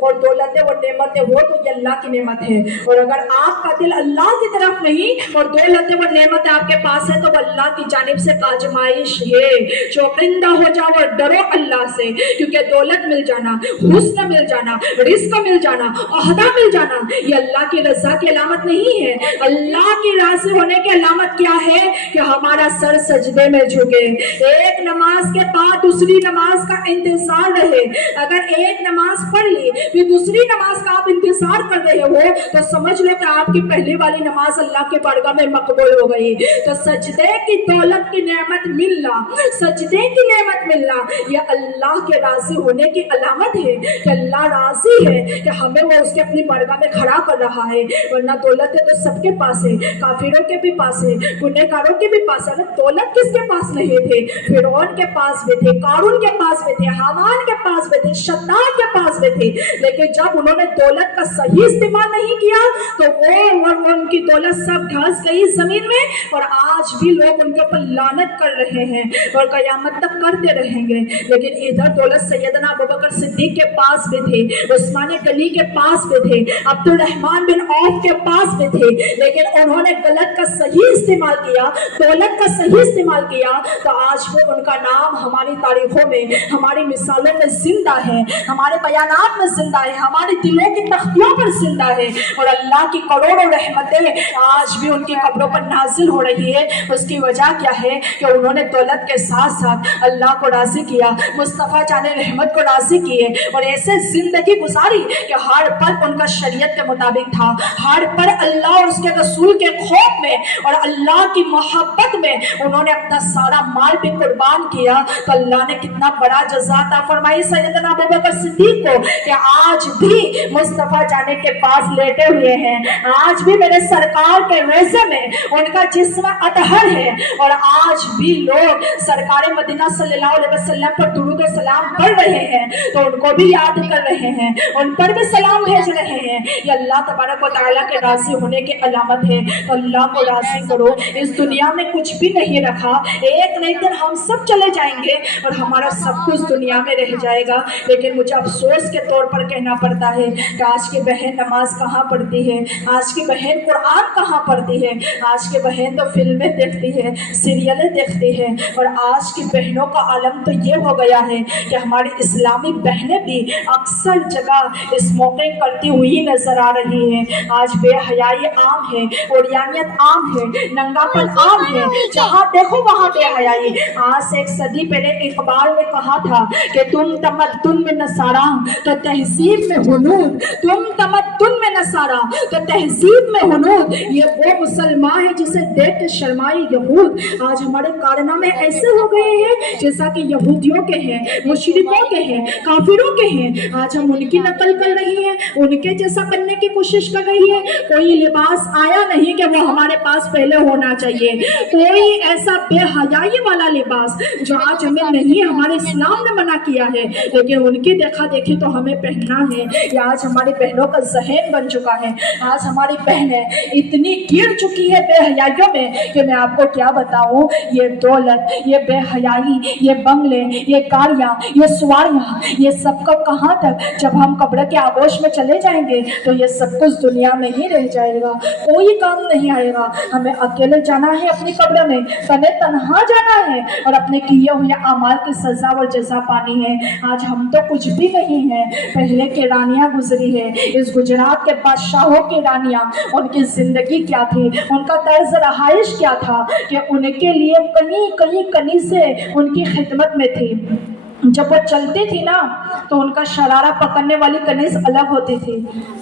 اور دولتیں اور نعمتیں ہو تو یہ اللہ کی نعمت ہے، اور اگر آپ کا دل اللہ کی طرف نہیں اور دولتیں اور نعمتیں آپ کے پاس ہے تو وہ اللہ کی جانب سے آزمائش ہے۔ چوکندہ ہو جاؤ اور ڈرو اللہ سے، کیونکہ دولت مل جانا، حسن مل جانا، رزق مل جانا، عہدہ مل جانا، یہ اللہ کی رضا کی علامت نہیں ہے۔ اللہ کی راضی ہونے کی علامت کیا ہے؟ کہ ہمارا سر سجدے میں جھکے، ایک نماز کے بعد دوسری نماز کا انتظار رہے۔ اگر ایک نماز پڑھ لی پھر دوسری نماز کا آپ انتظار کر رہے ہو تو سمجھ لو کہ آپ کی پہلی والی نماز اللہ کے بارگاہ میں مقبول ہو گئی۔ تو سجدے کی دولت کی نعمت ملنا، سجدے کی نعمت ملنا، یہ اللہ کے راضی ہونے کی علامت ہے کہ اللہ راضی ہے کہ ہمیں وہ اس کے اپنی بارگاہ میں کھڑا کر رہا ہے۔ ورنہ دولتیں تو سب کے پاس ہے، کافروں کے بھی پاس ہے، گنہگاروں کے بھی پاس ہے۔ دولت کس کے پاس نہیں تھے؟ فرعون کے پاس بھی تھے، قارون کے پاس بھی تھے، حامان کے پاس بھی تھے، شداد کے پاس بھی تھے، لیکن جب انہوں نے دولت کا صحیح استعمال نہیں کیا تو وہ ان کی دولت سب دھس گئی زمین میں، اور آج بھی لوگ ان کے اوپر لعنت کر رہے ہیں اور قیامت تک کرتے رہیں گے۔ لیکن ادھر دولت سیدنا ابوبکر صدیق کے پاس بھی تھے، عثمان غنی کے پاس بھی تھے، عبد الرحمن بن عوف کے پاس بھی تھے، لیکن انہوں نے غلط کا صحیح استعمال کیا، دولت کا صحیح استعمال کیا، تو آج بھی ان کا نام ہماری تاریخوں میں، ہماری مثالوں میں زندہ ہے، ہمارے بیانات میں زندہ ہے، ہمارے دلوں کی تختیوں پر زندہ ہے، اور اللہ کی کروڑوں رحمتیں آج بھی ان کی قبروں پر نازل ہو رہی ہے۔ اس کی وجہ کیا ہے؟ کہ انہوں نے دولت کے ساتھ ساتھ اللہ کو راضی کیا۔ मुस्तफ़ा जाने रहमत को राजी किए और ऐसे जिंदगी गुजारी कि हर पल उनका शरीयत के मुताबिक था, हर पल अल्लाह और उसके रसूल के खौफ में और अल्लाह की मोहब्बत में उन्होंने अपना सारा माल भी कुर्बान किया। तो अल्लाह ने कितना बड़ा जज़ा अता फरमाई सैयदना अबू बकर सिद्दीक को कि आज भी मुस्तफ़ा जाने के पास लेटे हुए हैं, आज भी मेरे सरकार के रेज़े में उनका जिस्म अतहर है और आज भी लोग सरकार मदीना सल्लल्लाहु अलैहि वसल्लम पर दुरूद और सलाम पढ़ रहे हैं तो उनको भी याद कर रहे हैं, उन पर भी सलाम भेज रहे हैं। ये अल्लाह तबारक व तआला के राजी होने की अलामत है। तो अल्लाह को राजी करो। इस दुनिया में कुछ भी नहीं रखा, एक नहीं दिन हम सब चले जाएंगे और हमारा सब कुछ दुनिया में रह जाएगा। लेकिन मुझे अफसोस के तौर पर कहना पड़ता है कि आज की बहन नमाज कहाँ पढ़ती है, आज की बहन कुरान कहाँ पढ़ती है, आज की बहन तो फिल्में देखती है, सीरियलें देखती है। और आज की बहनों का आलम तो ये हो गया है कि हमारी इस्लामी बहनें भी अक्सर जगह स्मोकिंग करती हुई नजर आ रही है। आज बेहयाई आम है, ओरियानियत आम है, नंगापन आम है, जहाँ देखो वहाँ बेहयाई। आज से एक सदी पहले इकबाल ने कहा था कि तुम तमद्दुन में नसारा तो तहजीब में हुनूद, तुम तमद्दुन में नसारा तो तहजीब में हुनूद। ये वो मुसलमान है जिसे देख के शर्माए यहूद। आज हमारे कारनामे ऐसे हो गए हैं जैसा कि यहूदियों के हैं, मुशरिकों के हैं, काफिरों के हैं। आज हम उनकी नकल कर रही हैं, उनके जैसा करने की कोशिश कर रही है। कोई लिबास आया नहीं कि वो हमारे पास पहले होना चाहिए, कोई ऐसा बेहयाई वाला लिबास जो आज हमें नहीं, हमारे इस्लाम ने मना किया है, लेकिन उनकी देखा देखी तो हमें पहनना है। ये आज हमारी बहनों का ज़हन बन चुका है। आज हमारी बहनें इतनी गिर चुकी है बेहयाइयों में कि मैं आपको क्या बताऊं। ये दौलत, ये बेहयाई, ये बंगले, ये गाड़ियाँ, ये सवारियाँ, ये सब का कहाँ तक? जब हम कब्र के आगोश में चले जाएंगे तो ये सब कुछ दुनिया में ही रह जाएगा, कोई काम नहीं आएगा। हमें अकेले जाना है अपनी कब्र में, तने तन्हा जाना है और अपने किए हुए अमाल की सजा और जजा पानी है। आज हम तो कुछ भी नहीं है। पहले की रानियाँ गुजरी है, इस गुजरात के बादशाहों की रानियाँ, उनकी जिंदगी क्या थी, उनका तर्ज रहाइश क्या था कि उनके लिए कहीं कहीं कहीं से उनकी खिदमत में थी। जब वो चलती थी ना तो उनका शरारा पकड़ने वाली कनीज अलग होती थी,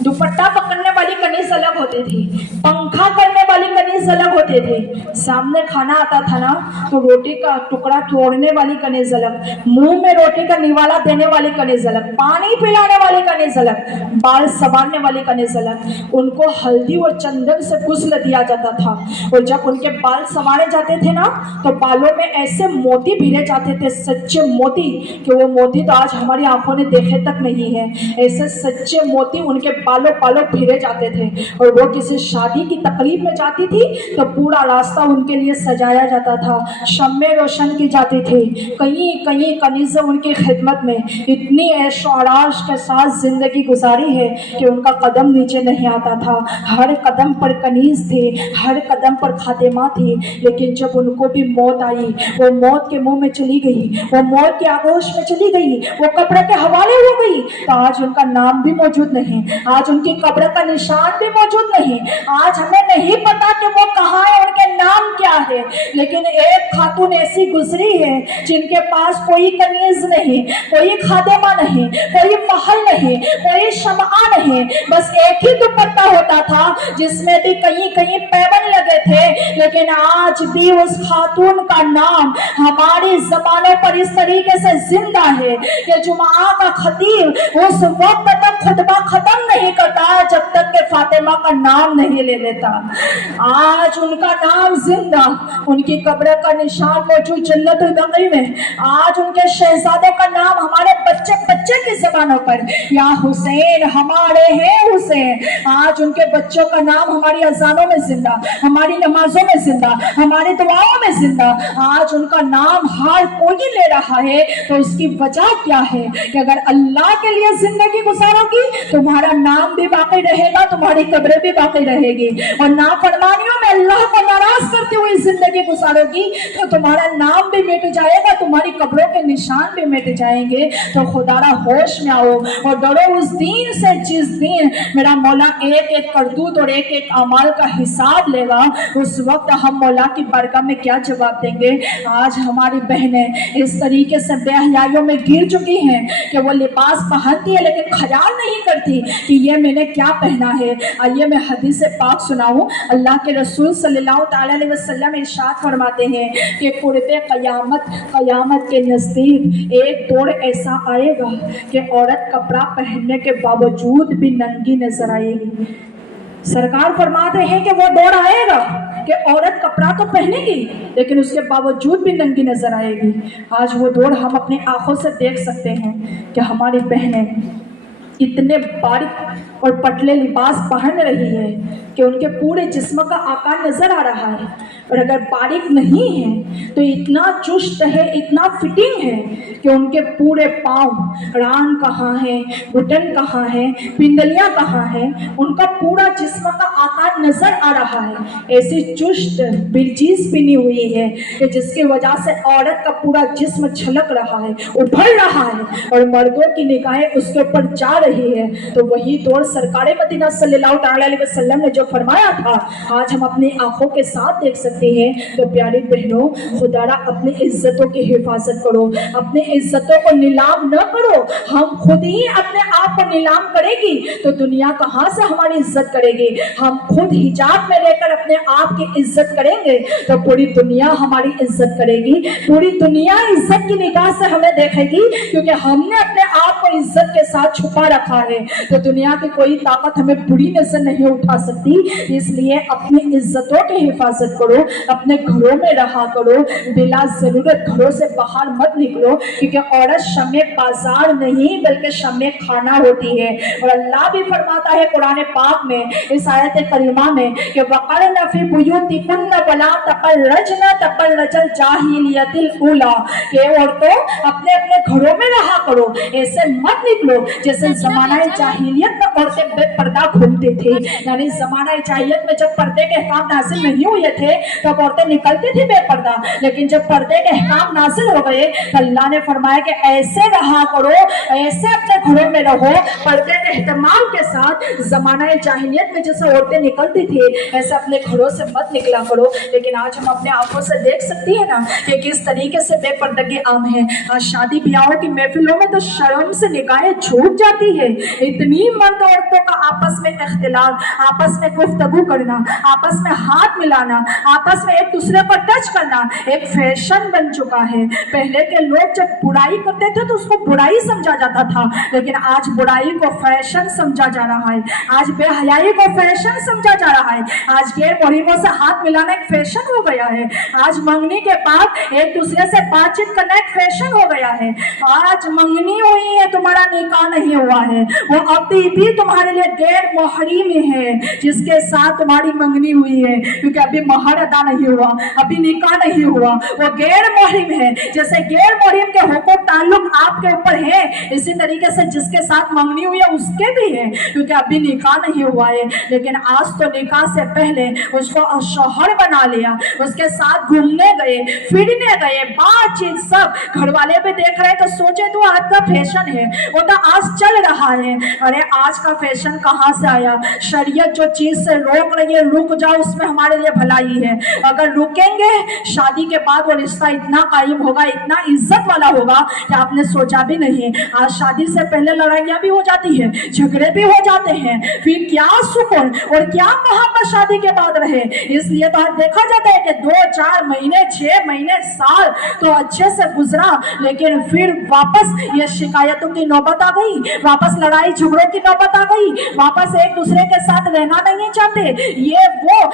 दुपट्टा पकड़ने वाली कनीज अलग होती थी, पंखा करने वाली कनीज अलग होती थी, सामने खाना आता था ना तो रोटी का टुकड़ा तोड़ने वाली कनीज अलग, मुंह में रोटी का निवाला देने वाली कनीज अलग, पानी पिलाने वाली कनीज अलग, बाल संवारने वाली कनीज अलग। उनको हल्दी और चंदन से गुस्ल दिया जाता था और जब उनके बाल संवारे जाते थे ना तो बालों में ऐसे मोती भिड़े जाते थे, सच्चे मोती, कि वो मोती तो आज हमारी आंखों ने देखे तक नहीं है। ऐसे सच्चे मोती उनके बालों बालों भिड़े जाते थे और वो किसी शादी की तकरीब में जाती थी तो पूरा रास्ता उनके लिए सजाया जाता था, शम्में रोशन की जाती थी। कहीं कहीं कनीज़ें उनकी खिदमत में इतनी ऐश और आराश के साथ जिंदगी गुजारी है कि उनका कदम नीचे नहीं आता था। हर कदम पर कनीज़ थे, हर कदम पर खातिमा थी। लेकिन जब उनको भी मौत आई, वो मौत के मुंह में चली गई, वो मौत के आगोश में चली गई, वो कब्र के हवाले हो गई, तो आज उनका नाम भी मौजूद नहीं, आज उनकी कब्र का निशान भी मौजूद नहीं। आज हमें नहीं पता कि वो कहाँ है, उनके नाम क्या है। लेकिन एक खातून ऐसी गुजरी है जिनके पास कोई कनीज नहीं, कोई खादिमा नहीं, कोई महल नहीं, कोई शमआ नहीं, बस एक ही दुपट्टा होता था जिसमें भी कहीं कहीं पैबंद लगे थे। लेकिन आज भी उस खातून का नाम हमारी जबानों पर इस तरीके से जिंदा है कि जुमा का खतीब उस वक्त तक खुतबा खत्म नहीं करता जब तक कि फातिमा का नाम नहीं ले लेता। आज उनका नाम जिंदा, उनकी कब्र का निशान मौजूद जन्नतुल बक़ी में। आज उनके शहजादों का नाम हमारे बच्चे बच्चे की जबानों पर, या हुसैन हमारे हैं हुसैन। आज उनके बच्चों का नाम हमारी अजानों में जिंदा, हमारी नमाजों में जिंदा, हमारी दुआओं में जिंदा। आज उनका नाम हर कोई ले रहा है, तो इसकी वजह क्या है कि अगर अल्लाह के लिए जिंदगी गुजारोगे होगी, तुम्हारा नाम भी बाकी रहेगा, तुम्हारी कब्र भी बाकी रहेगी। और नाफरमानियों में अल्लाह को नाराज करती हुई जिंदगी गुजारोगी तो तुम्हारा नाम भी मिट जाएगा, तुम्हारी कब्रों के निशान भी मिट जाएंगे। तो खुदारा होश में आओ और डरो उस दिन से जिस दिन मेरा मौला एक एक करतूत और एक एक अमाल का हिसाब लेगा। उस वक्त हम मौला की बारगाह में क्या जवाब देंगे? आज हमारी बहनें इस तरीके से बेहयाइयों में गिर चुकी हैं कि वो लिबास पहनती है लेकिन ख्याल नहीं करती कि ये मैंने क्या पहना है। आइए मैं हदीस पाक सुनाऊं। अल्लाह के रसूल सल्लल्लाहु ताला अलैहि वसल्लम इरशाद फरमाते हैं कि कुर्बे क़यामत के नज़दीक एक दौर ऐसा आएगा कि औरत कपड़ा पहनने के बावजूद भी नंगी नजर आएगी। सरकार फरमाते हैं कि वो दौर आएगा कि औरत कपड़ा तो पहनेगी लेकिन उसके बावजूद भी नंगी नजर आएगी। आज वो दौर हम अपनी आंखों से देख सकते हैं कि हमारी बहनें इतने बारीक और पतले लिबास पहन रही है कि उनके पूरे जिस्म का आकार नजर आ रहा है। और अगर बारीक नहीं है तो इतना चुस्त है, इतना फिटिंग है कि उनके पूरे पाँव, रान कहाँ है, घुटन कहाँ है, पिंडलियाँ कहाँ है, उनका पूरा जिस्म का आकार नजर आ रहा है। ऐसी चुस्त बिरचीज पिनी हुई है कि जिसकी वजह से औरत का पूरा जिस्म छलक रहा है, उभर रहा है और मर्दों की निगाहें उसके ऊपर जा रही है। तो वही दौर सरकारे मदीना सल्लल्लाहु अलैहि वसल्लम ने जो फरमाया था आज हम अपनी आंखों के साथ देख सकते हैं। तो प्यारी बहनों, खुदारा अपनी इज्जतों की हिफाजत करो, अपनी इज्जतों को नीलाम न करो। हम खुद ही अपने आप को नीलाम करेगी तो दुनिया कहाँ से हमारी इज्जत करेगी? हम खुद हिजाब में रहकर अपने आप की इज्जत करेंगे तो पूरी दुनिया हमारी इज्जत करेगी, पूरी दुनिया इज्जत की निगाह से हमें देखेगी क्योंकि हमने अपने आप को इज्जत के साथ छुपा रखा है। तो दुनिया की कोई ताकत हमें बुरी नजर नहीं उठा सकती। इसलिए अपनी इज्जतों की हिफाजत करो, अपने घरों में रहा करो, बिला जरूरत घरों से बाहर मत निकलो क्योंकि औरत शमे बाजार नहीं बल्कि शमे खाना होती है। और अल्लाह भी फरमाता है कुरान पाक में इस आयत करीमा में कि वक़रन फी बुयूतिकुन्न वला तबर्रजन तबर्रजल जाहिलियतिल ऊला, कि औरतों अपने अपने घरों में रहा करो, ऐसे मत निकलो जैसे जमाना जाहिलियत में औरतें बेपर्दा घूमते थे। यानी जमाना जाहिलियत में जब पर्दे के अहकाम नाज़िल नहीं हुए थे तब औरतें निकलती थी बेपर्दा, लेकिन जब पर्दे के अहकाम नाज़िल हो गए तो अल्लाह ने फरमाया कि ऐसे रहा करो, ऐसे अपने घरों में रहो पर्दे के एहतमाम के साथ। जमाना जाहिलियत में जैसे औरतें निकलती थी ऐसे अपने घरों से मत निकला करो। लेकिन आज हम अपने आंखों से देख सकती है ना कि किस तरीके से बेपर्दगी आम है। आज शादी ब्याहों की महफिलों में तो शर्म से निगाहें झूक जाती है। इतनी मर्द औरतों का आपस में इख्तिलाफ, आपस में गुफ्तगू करना, आपस में हाथ मिलाना, आपस में एक दूसरे पर टच करना एक फैशन बन चुका है। पहले के लोग जब बुराई करते थे तो उसको बुराई समझा जाता था, लेकिन आज बुराई को फैशन समझा जा रहा है, आज बेहयाई को फैशन समझा जा रहा है, आज गैर मुहर्रिमों से हाथ मिलाना एक फैशन हो गया है, आज मंगनी के बाद एक दूसरे से बातचीत करना एक फैशन हो गया है। आज मंगनी हुई है, तुम्हारा निकाह नहीं हुआ है, वो अभी भी तुम्हारे लिए गैर मुहर्रिम है जिसके साथ तुम्हारी मंगनी हुई है, क्योंकि अभी महर अदा नहीं हुआ, अभी निकाह नहीं हुआ, वो गैर मुहर्रिम है। जैसे गैर मुहर्रिम के हुकूक ताल्लुक आपके ऊपर है, इसी तरीके से जिसके साथ मंगनी हुई है उसके भी है, क्योंकि अभी निकाह नहीं हुआ है। लेकिन आज तो निकाह से पहले उसको शौहर बना लिया, उसके साथ घूमने गए, फिरने गए, बातचीत सब घर वाले भी देख रहे हैं तो सोचे तो आज का फैशन है, वो तो आज चल रहा है। अरे आज का फैशन कहाँ से आया? शरीयत जो चीज से रोक रही है रुक जाओ, उसमें हमारे लिए भलाई है। अगर रुकेंगे शादी के बाद वो रिश्ता इतना कायम होगा, इतना इज्जत वाला होगा कि आपने सोचा भी नहीं। आज शादी से पहले लड़ाइयाँ भी हो जाती है, झगड़े भी हो जाते हैं, फिर क्या सुकून और क्या मोहब्बत शादी के बाद रहे। इसलिए तो आज देखा जाता है कि 2-4 महीने 6 महीने साल तो अच्छे से गुजरा, लेकिन फिर वापस ये शिकायतों की नौबत आ गई, वापस लड़ाई झगड़ों की नौबत आ गई, वापस एक दूसरे के साथ रहना नहीं चाहते,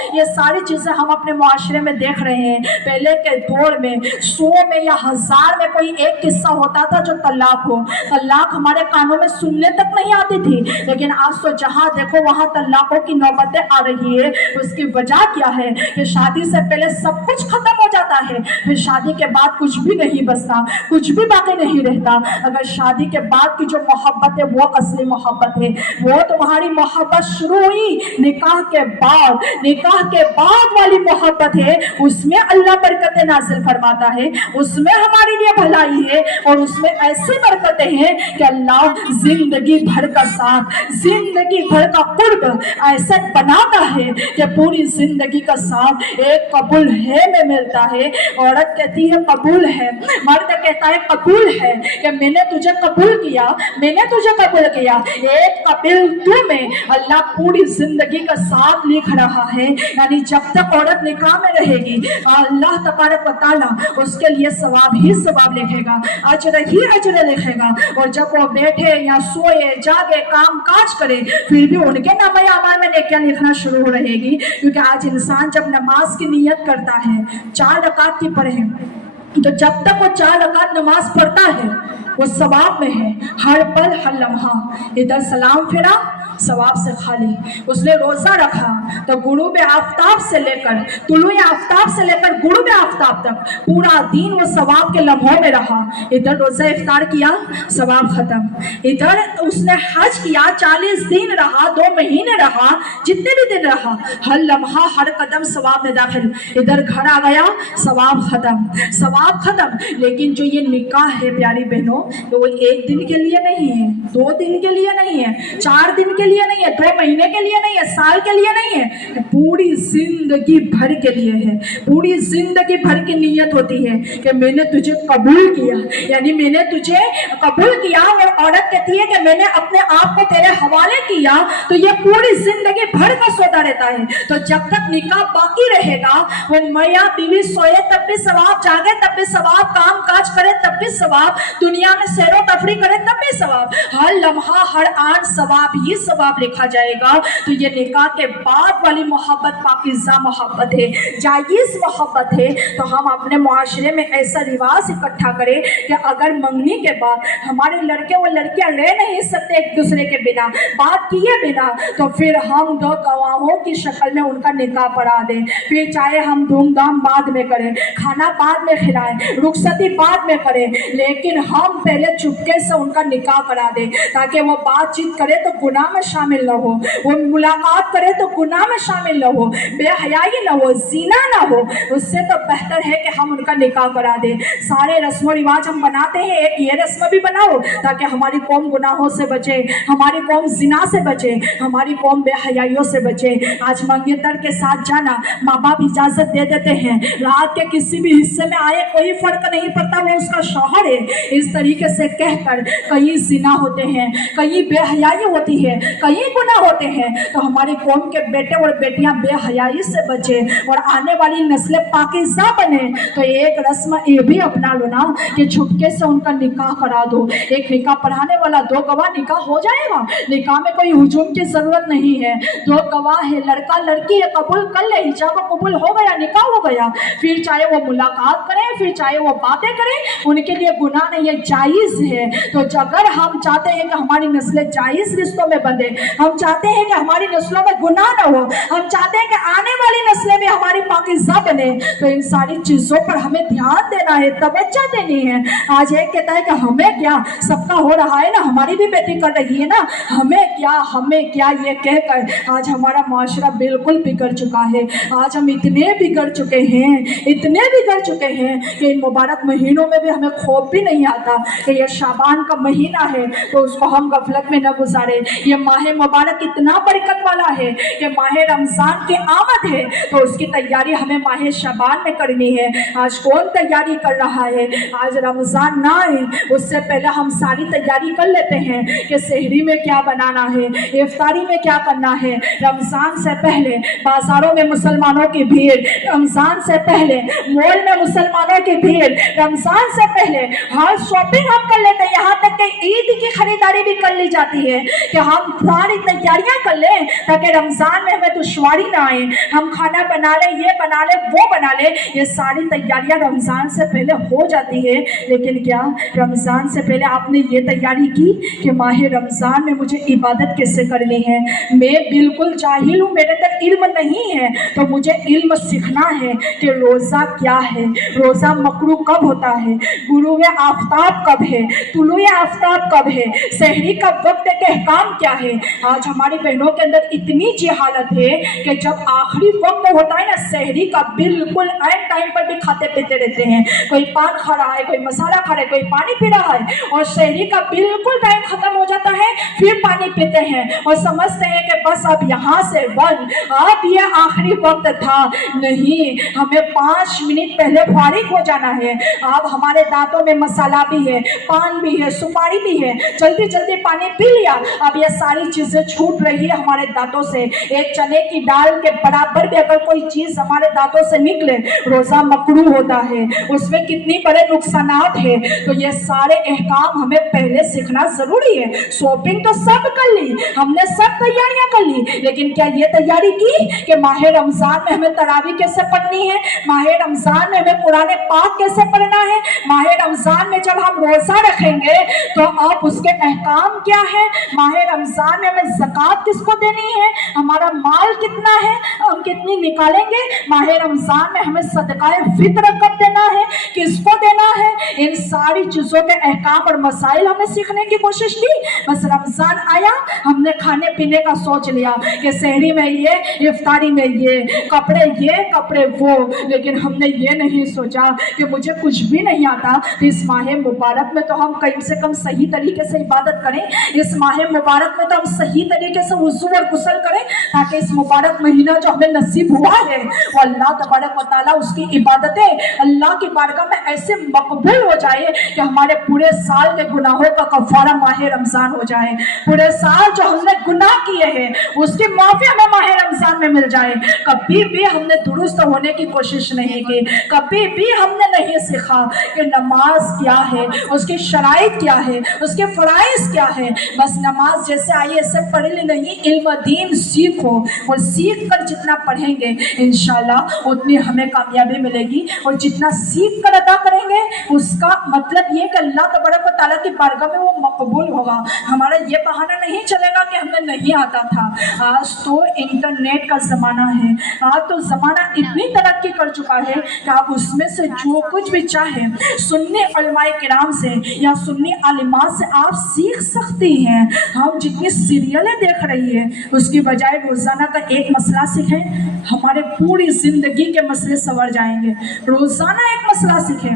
ये सारी चीजें हम अपने मुआशरे में देख रहे हैं। पहले के दौर में 100 में या 1000 में कोई एक किस्सा होता था जो तलाक हो, तलाक हमारे कानों में सुनने तक नहीं आती थी, लेकिन आज तो जहां देखो वहां तलाकों की नौबतें आ रही है। उसकी वजह क्या है कि शादी से पहले सब कुछ खत्म हो जाता है, फिर शादी के बाद कुछ भी नहीं बचता, कुछ भी बाकी नहीं रहता। अगर शादी के बाद की जो मोहब्बत है वो असली मोहब्बत है। वो तुम्हारी मोहब्बत शुरू हुई निकाह के बाद, निकाह के बाद वाली मोहब्बत है, उसमें अल्लाह बरकतें नाज़िल फरमाता है, उसमें हमारे लिए भलाई है, और उसमें ऐसी बरकतें हैं कि अल्लाह जिंदगी भर का साथ, जिंदगी भर का कुर्ब ऐसा बनाता है कि पूरी जिंदगी का साथ एक कबूल है में मिलता है। औरत कहती है कबूल है, मर्द कहता है कबूल है, कि मैंने तुझे कबूल किया, मैंने तुझे कबूल किया। एक कबूल तू में अल्लाह पूरी जिंदगी का साथ लिख रहा है। यानी जब तक औरत निकाह में रहेगी अल्लाह तबारक व तआला उसके लिए सवाब ही सवाब लिखेगा, अजर ही अजर लिखेगा। और जब वो बैठे या सोए जागे काम काज करे फिर भी उनके नामे अमाल में नेकियां लिखना शुरू हो रहेगी। क्योंकि आज इंसान जब नमाज की नियत करता है 4 रकात की पढ़े, तो जब तक वो 4 रकात नमाज पढ़ता है वो सवाब में है, हर पल हर लम्हा। इधर सलाम फेरा सवाब से खाली। उसने रोजा रखा तो गुरूब आफ्ताब से लेकर तुलुए आफ्ताब से लेकर गुरूब आफ्ताब तक पूरा दिन वो सवाब के लम्हों में रहा। इधर रोजा इफ्तार किया सवाब खत्म, इधर उसने हज किया 40 दिन रहा, 2 महीने रहा, जितने भी दिन रहा हर लम्हा हर कदम सवाब में दाखिल। इधर घर आ गया सवाब खत्म, सवाब खत्म। लेकिन जो ये निकाह है प्यारी बहनों, तो वो 1 दिन के लिए नहीं है, 2 दिन के लिए नहीं है, 4 दिन के लिए नहीं है, 2 महीने के लिए नहीं है, साल के लिए नहीं है, पूरी जिंदगी भर के लिए है। पूरी जिंदगी भर की नियत होती है कि मैंने तुझे कबूल किया, यानी मैंने तुझे कबूल किया। और औरत कहती है कि मैंने अपने आप को तेरे हवाले किया, तो ये पूरी जिंदगी भर का सौदा रहता है। तो जब तक निकाह बाकी रहेगा वो मियां बीवी सोए तब भी सवाब, जागे तब भी सवाब, काम काज करे तब भी सवाब, दुनिया में सैरो तफरी करे तब भी सवाब, हर लम्हा हर आन सवाब ही सवाब लिखा जाएगा। तो ये निकाह के बाद वाली मोहब्बत पाकीज़ा मोहब्बत है, जायज़ मोहब्बत है। तो हम अपने मुआशरे में ऐसा रिवाज इकट्ठा करें कि अगर मंगनी के बाद हमारे लड़के व लड़कियां रह नहीं सकते एक दूसरे के बिना, बात किए बिना, तो फिर हम 2 गवाहों की शक्ल में उनका निकाह पढ़ा दें। फिर चाहे हम धूमधाम बाद में करें, खाना बाद में खिलाएं, रुखसती बाद में करें, लेकिन हम पहले चुपके से उनका निकाह करा दें, ताकि वो बातचीत करे तो गुनाह में शामिल न हो, वो मुलाकात करे तो गुनाह में शामिल न हो, बेहयाई न हो, ज़िना न हो। उससे तो बेहतर है कि हम उनका निकाह करा दें। सारे रस्म रिवाज हम बनाते हैं, एक ये रस्म भी बनाओ ताकि हमारी कौम गुनाहों से बचे, हमारी कौम ज़िना से बचे, हमारी कौम बेहयाइयों से बचे। आज मंगेतर के साथ जाना माँ बाप इजाज़त दे देते हैं, रात के किसी भी हिस्से में आए कोई फर्क नहीं पड़ता, वो उसका शौहर है, इस तरीके से कहकर कहीं ज़िना होते हैं, कहीं बेहयाई होती है, कहीं गुनाह होते हैं। तो हमारी कौम के बेटे और बेटियां बेहयाई से बचे और आने वाली नस्लें पाकीज़ा बने। तो एक रस्म ये भी अपना लो ना कि छुपके से उनका निकाह करा दो। एक निकाह पढ़ाने वाला, 2 गवाह, निकाह हो जाएगा। निकाह में कोई हुजूम की जरूरत नहीं है, 2 गवाह है, लड़का लड़की है, कबूल कर ले, हिजाब कबूल हो गया, निकाह हो गया। फिर चाहे वो मुलाकात करें, फिर चाहे वो बातें करें, उनके लिए गुनाह नहीं है, जायज़ है। तो अगर हम चाहते हैं कि हमारी नस्लें जायज़ रिश्तों में बंधे, हम चाहते हैं कि हमारी नस्लों में गुनाह न हो, हम चाहते हैं कि आने वाली नस्लें भी हमारी पाकीज़ा बने, तो इन सारी चीज़ों पर हमें ध्यान देना है, तवज्जो देनी है। आज एक कहता है कि हमें क्या, सबका हो रहा है ना, हमारी भी बेटी कर रही है ना, हमें क्या, हमें क्या, ये कहकर आज हमारा माशरा बिल्कुल बिगड़ चुका है। आज हम इतने बिगड़ चुके हैं, इतने बिगड़ चुके हैं कि इन मुबारक महीनों में भी हमें खौफ भी नहीं आता कि ये शाबान का महीना है तो उसको हम गफलत में न गुजारे। ये माह मुबारक इतना बरकत वाला है कि माह रमज़ान की आमद है, तो उसकी तैयारी हमें माह शाबान में करनी है। आज कौन तैयारी कर रहा है? आज रमज़ान ना आए उससे पहले हम सारी तैयारी कर लेते हैं कि सहरी में क्या बनाना है, इफ्तारी में क्या करना है। रमज़ान से पहले बाज़ारों में मुसलमानों की भीड़, रमज़ान से पहले मॉल में मुसलमानों की भीड़, रमज़ान से पहले हर शॉपिंग हम कर लेते हैं, यहाँ तक कि ईद की खरीदारी भी कर ली जाती है कि हम सारी तैयारियां कर लें ताकि रमजान में हमें दुश्वारी ना आए। हम खाना बना ले, ये बना ले, वो बना ले, ये सारी तैयारियां रमजान से पहले हो जाती है। लेकिन क्या रमजान से पहले आपने ये तैयारी की कि माह रमजान में मुझे इबादत कैसे करनी है? मैं बिल्कुल जाहिल हूँ, मेरे तक इल्म नहीं है, तो मुझे इल्म सीखना है कि रोज़ा क्या है, रोज़ा मकरू कब होता है, गुरूब आफ्ताब कब है, तुलुए आफ्ताब कब है, सहरी का वक्त के अहकाम क्या है। आज हमारी बहनों के अंदर इतनी जहालत है कि जब आखिरी वक्त होता है ना सहरी का, बिल्कुल एंड टाइम पर भी खाते पीते रहते हैं। कोई पान खा रहा है, कोई मसाला खा रहा है, कोई पानी पी रहा है, और सहरी का बिल्कुल टाइम खत्म हो जाता है फिर पानी पीते हैं और समझते हैं कि बस अब यहाँ से बंद, अब ये आखिरी वक्त था। नहीं, हमें 5 मिनट पहले फारिग हो जाना है। अब हमारे दांतों में मसाला भी है, पान भी है, सुपारी भी है, जल्दी जल्दी पानी पी लिया, अब ये सारी चीजें छूट रही है हमारे दांतों से। एक चने की दाल के बराबर भी अगर कोई चीज हमारे दांतों से निकले, रोजा मकरू होता है, उसमें कितनी बड़े नुकसानात है। तो ये सारे अहकाम हमें पहले सीखना जरूरी है। शॉपिंग तो सब कर ली हमने, सब तैयारियां कर ली, लेकिन क्या ये तैयारी की कि माह रमजान में हमें तरावी कैसे पढ़नी है, माह रमजान में हमें कुरान पाक कैसे पढ़ना है, माह रमजान में जब हम रोजा रखेंगे तो अब उसके अहकाम क्या है, माह रमजान में हमें ज़कात किसको देनी है, हमारा माल कितना है, हम कितनी निकालेंगे, माह रमजान में हमें सदकाए फित्र कब देना है, किसको देना है। इन सारी चीजों के अहकाम और मसाइल हमें सीखने की कोशिश की। बस रमजान आया, हमने खाने पीने का सोच लिया कि सहरी में ये, इफ्तारी में ये, कपड़े वो, लेकिन हमने ये नहीं सोचा कि मुझे कुछ भी नहीं आता, तो इस माह मुबारक में तो हम कम से कम सही तरीके से इबादत करें, इस माह मुबारक में तो हम सही तरीके से वुज़ू और गुस्ल करें, ताकि इस मुबारक महीना जो हमें नसीब हुआ है वो अल्लाह तबारक व तआला उसकी इबादतें अल्लाह की बारगाह में ऐसे मकबूल हो जाए कि हमारे पूरे साल के गुनाहों का कफारा माह रमजान हो जाए। पूरे साल जो हमने गुनाह किए हैं उसकी माफी हमें माह रमजान में मिल जाए। कभी भी हमने दुरुस्त होने की कोशिश नहीं की, कभी भी हमने नहीं सीखा कि नमाज क्या है, उसकी शराइत क्या है, उसके फराइज क्या है। बस नमाज जैसे आई ऐसे पढ़ ली नहीं, इल्म दीन सीखो, और सीख कर जितना पढ़ेंगे इंशाल्लाह उतनी हमें कामयाबी मिलेगी। और जितना सीख कर अदा करेंगे उसका मतलब ये कि अल्लाह तबारक व तआला की बारगाह में वो मकबूल होगा। हमारा ये बहाना नहीं चलेगा कि हमें नहीं आता था। आज तो इंटरनेट का ज़माना है, आज तो ज़माना इतनी तरक्की कर चुका है कि आप उसमें से जो कुछ भी चाहे सुन्नी उलमाए किराम से या सुन्नी आलिमात से आप सीख सकती हैं। हम जितनी सीरियलें देख रही है उसकी बजाय रोज़ाना का एक मसला सीखें, हमारे पूरी ज़िंदगी के मसले संवर जाएंगे। रोज़ाना एक मसला सीखें,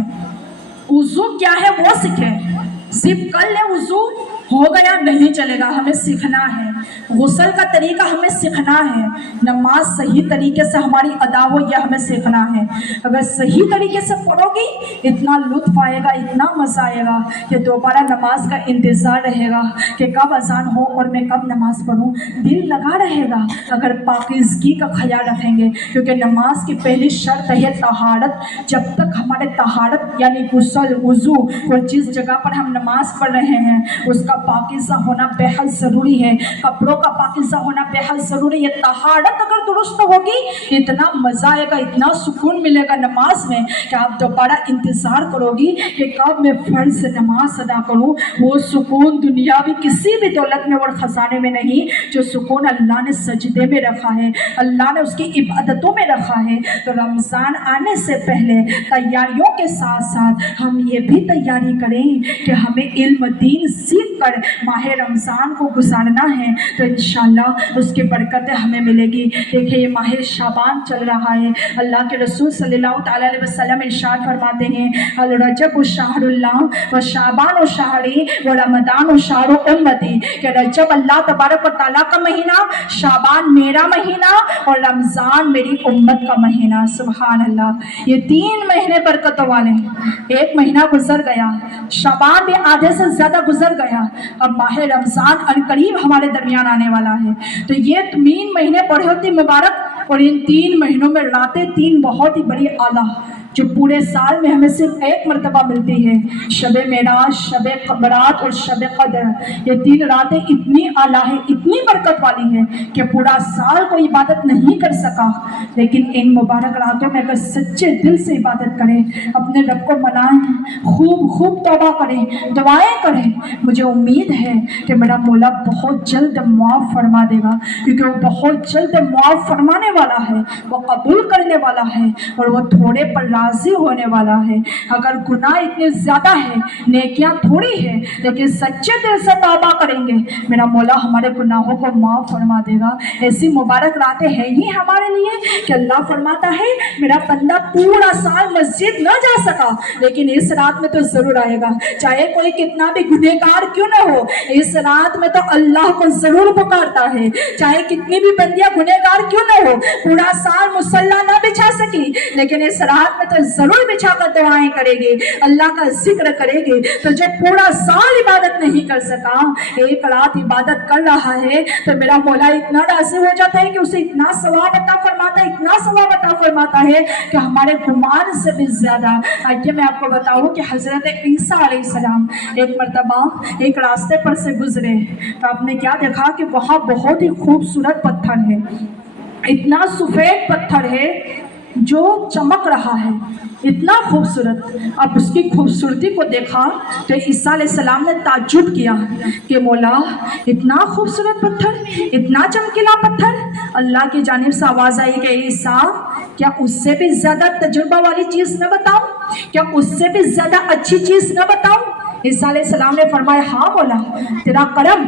वुज़ू क्या है वो सीखें, सिर्फ कर ले वुज़ू हो गया नहीं चलेगा, हमें सीखना है। गुस्ल का तरीका हमें सीखना है, नमाज सही तरीके से हमारी अदा हो यह हमें सीखना है। अगर सही तरीके से पढ़ोगी इतना लुत्फ आएगा, इतना मज़ा आएगा कि दोबारा नमाज का इंतज़ार रहेगा कि कब अजान हो और मैं कब नमाज पढ़ूँ, दिल लगा रहेगा। अगर पाकीज़गी का ख्याल रखेंगे, क्योंकि नमाज की पहली शर्त है तहारत। जब तक हमारे तहारत यानी गुस्ल वुज़ू और जिस जगह पर हम नमाज पढ़ रहे हैं उसका पाकीज़ा होना बेहद ज़रूरी है, कपड़ों का पाकीज़ा होना बेहद ज़रूरी है। तहारत अगर दुरुस्त होगी इतना मज़ा आएगा, इतना सुकून मिलेगा नमाज में कि आप दोबारा इंतज़ार करोगी कि कब मैं फ़र्ज़ से नमाज अदा करूँ। वो सुकून दुनियावी किसी भी दौलत में और ख़जाने में नहीं, जो सुकून अल्लाह ने सजदे में रखा है, अल्लाह ने उसकी इबादतों में रखा है। तो रमज़ान आने से पहले तैयारियों के साथ साथ हम ये भी तैयारी करें कि हमें इल्म दीन सीख कर माह रमज़ान को गुजारना है, तो इंशाअल्लाह उसकी बरकतें हमें मिलेगी। देखिए ये माह शाबान चल रहा है, अल्लाह के रसूल सल्लल्लाहु ताला अलैहि वसल्लम इरशाद फरमाते हैं, अल रजब शहरुल्लाह व शाबान शहरी व रमदान शहरु उम्मती, कि रजब अल्लाह तबारक व तआला का महीना, शाबान मेरा महीना और रमज़ान मेरी उम्मत का महीना। सुभान अल्लाह, ये 3 महीने बरकतों वाले हैं। एक महीना गुजर गया, शाबान भी आधे से ज़्यादा गुजर गया, अब माह रमज़ान अनकरीब हमारे दरमियान आने वाला है। तो ये 3 महीने बड़े होती मुबारक, और इन 3 महीनों में रातें 3 बहुत ही बड़ी आला, जो पूरे साल में हमें सिर्फ एक मरतबा मिलती है, शब मेराज, शब बरात और शब कदर। ये 3 रातें इतनी आला है, इतनी बरकत वाली है कि पूरा साल कोई इबादत नहीं कर सका, लेकिन इन मुबारक रातों में अगर सच्चे दिल से इबादत करें, अपने रब को मनाएं, खूब खूब तौबा करें, दुआएं करें, मुझे उम्मीद है कि मेरा मौला बहुत जल्द मुआफ़ फरमा देगा, क्योंकि वो बहुत जल्द मुआफ़ फरमाने वाला है, वो कबूल करने वाला है और वो थोड़े पर राज़ी होने वाला है। अगर गुनाह इतने ज़्यादा है, नेकियां थोड़ी है, लेकिन सच्चे दिल से तौबा करेंगे, मेरा मौला हमारे गुनाहों को माफ़ फरमा देगा। ऐसी मुबारक रातें हैं ही हमारे लिए कि अल्लाह फरमाता है मेरा बंदा पूरा साल मस्जिद न जा सका, लेकिन इस रात में तो ज़रूर आएगा, चाहे कोई कितना भी गुनहगार क्यों न हो, इस रात में तो अल्लाह को ज़रूर पुकारता है, चाहे कितनी भी बंदियां गुनहगार क्यों न हो, पूरा साल मुसल्ला न बिछा सकी, लेकिन इस रात में तो ज़रूर बिछा कर दुआएं करेगी, अल्लाह का जिक्र करेगी। तो जब पूरा साल इबादत नहीं कर सका, एक रात इबादत कर रहा है, तो मेरा मौला इतना राज़ी हो जाता है कि उसे इतना सवाब अता फरमाता है, इतना सवाब अता फरमाता है कि हमारे गुमान से भी ज़्यादा। आइए मैं आपको बताऊं कि हज़रत ईसा अलैहिस्सलाम एक मरतबा एक रास्ते पर से गुजरे, तो आपने क्या देखा कि वहाँ बहुत ही खूबसूरत पत्थर है, इतना सफ़ेद पत्थर है जो चमक रहा है, इतना खूबसूरत। अब उसकी खूबसूरती को देखा तो ईसा अलैहिस्सलाम ने ताज्जुब किया कि मौला इतना खूबसूरत पत्थर, इतना चमकीला पत्थर। अल्लाह की जानिब से आवाज़ आई कि ईसा क्या उससे भी ज़्यादा तजुर्बा वाली चीज़ न बताऊं, क्या उससे भी ज़्यादा अच्छी चीज़ न बताऊं? ईसा अलैहिस्सलाम ने फरमाया हाँ मौला, तेरा करम।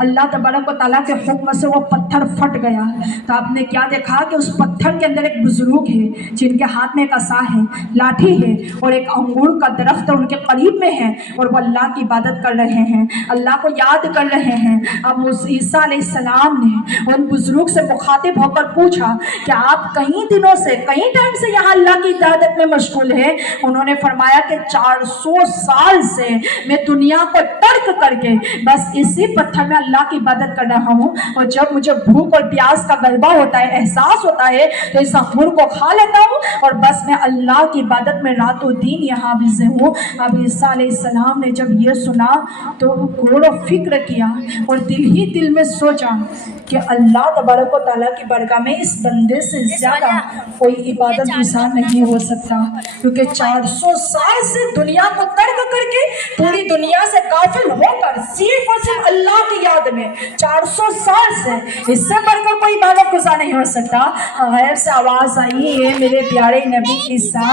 अल्लाह तबारक व तआला के हुक्म से वो पत्थर फट गया। तो आपने क्या देखा कि उस पत्थर के अंदर एक बुजुर्ग है जिनके हाथ में एक असा है, लाठी है और एक अंगूर का दरख्त उनके करीब में है, और वो अल्लाह की इबादत कर रहे हैं, अल्लाह को याद कर रहे हैं। अब उस ईसा अलैहिस्सलाम ने उन बुजुर्ग से मुखातिब होकर पूछा कि आप कई दिनों से, कई टाइम से यहाँ अल्लाह की इबादत में मशगूल है? उन्होंने फरमाया कि 400 साल से मैं दुनिया को तर्क करके बस इसी पत्थर में अल्लाह की इबादत कर रहा हूँ, और जब मुझे भूख और प्यास का गलबा होता है, एहसास होता है, तो इस अंगूर को खा लेता हूँ और बस मैं अल्लाह की इबादत में रातों दिन यहाँ बिज़ी हूँ। अब ईसा अलैहिस्सलाम ने जब ये सुना तो गौर व फिक्र किया और दिल ही दिल में सोचा कि अल्लाह तबारक व तआला की बरगाह में इस बंदे से ज़्यादा कोई इबादत गुज़ार नहीं हो सकता, क्योंकि 400 साल से दुनिया को तर्क करके, पूरी दुनिया से गाफिल होकर सिर्फ और सिर्फ अल्लाह की याद में 400 साल से, इससे बढ़कर कोई इबादत गुज़ार नहीं हो सकता। गैर से आवाज़ आई है मेरे प्यारे नबी ईसा,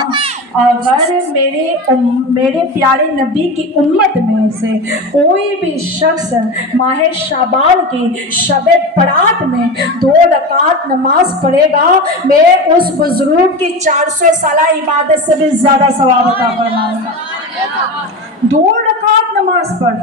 अगर मेरे प्यारे नबी की उम्मत में से कोई भी शख्स माह शाबान की शब बरात में 2 रकात नमाज पढ़ेगा, मैं उस बुजुर्ग की 400 साल इबादत से भी ज्यादा सवाब अता फरमाऊंगा। 2 रकात नमाज पढ़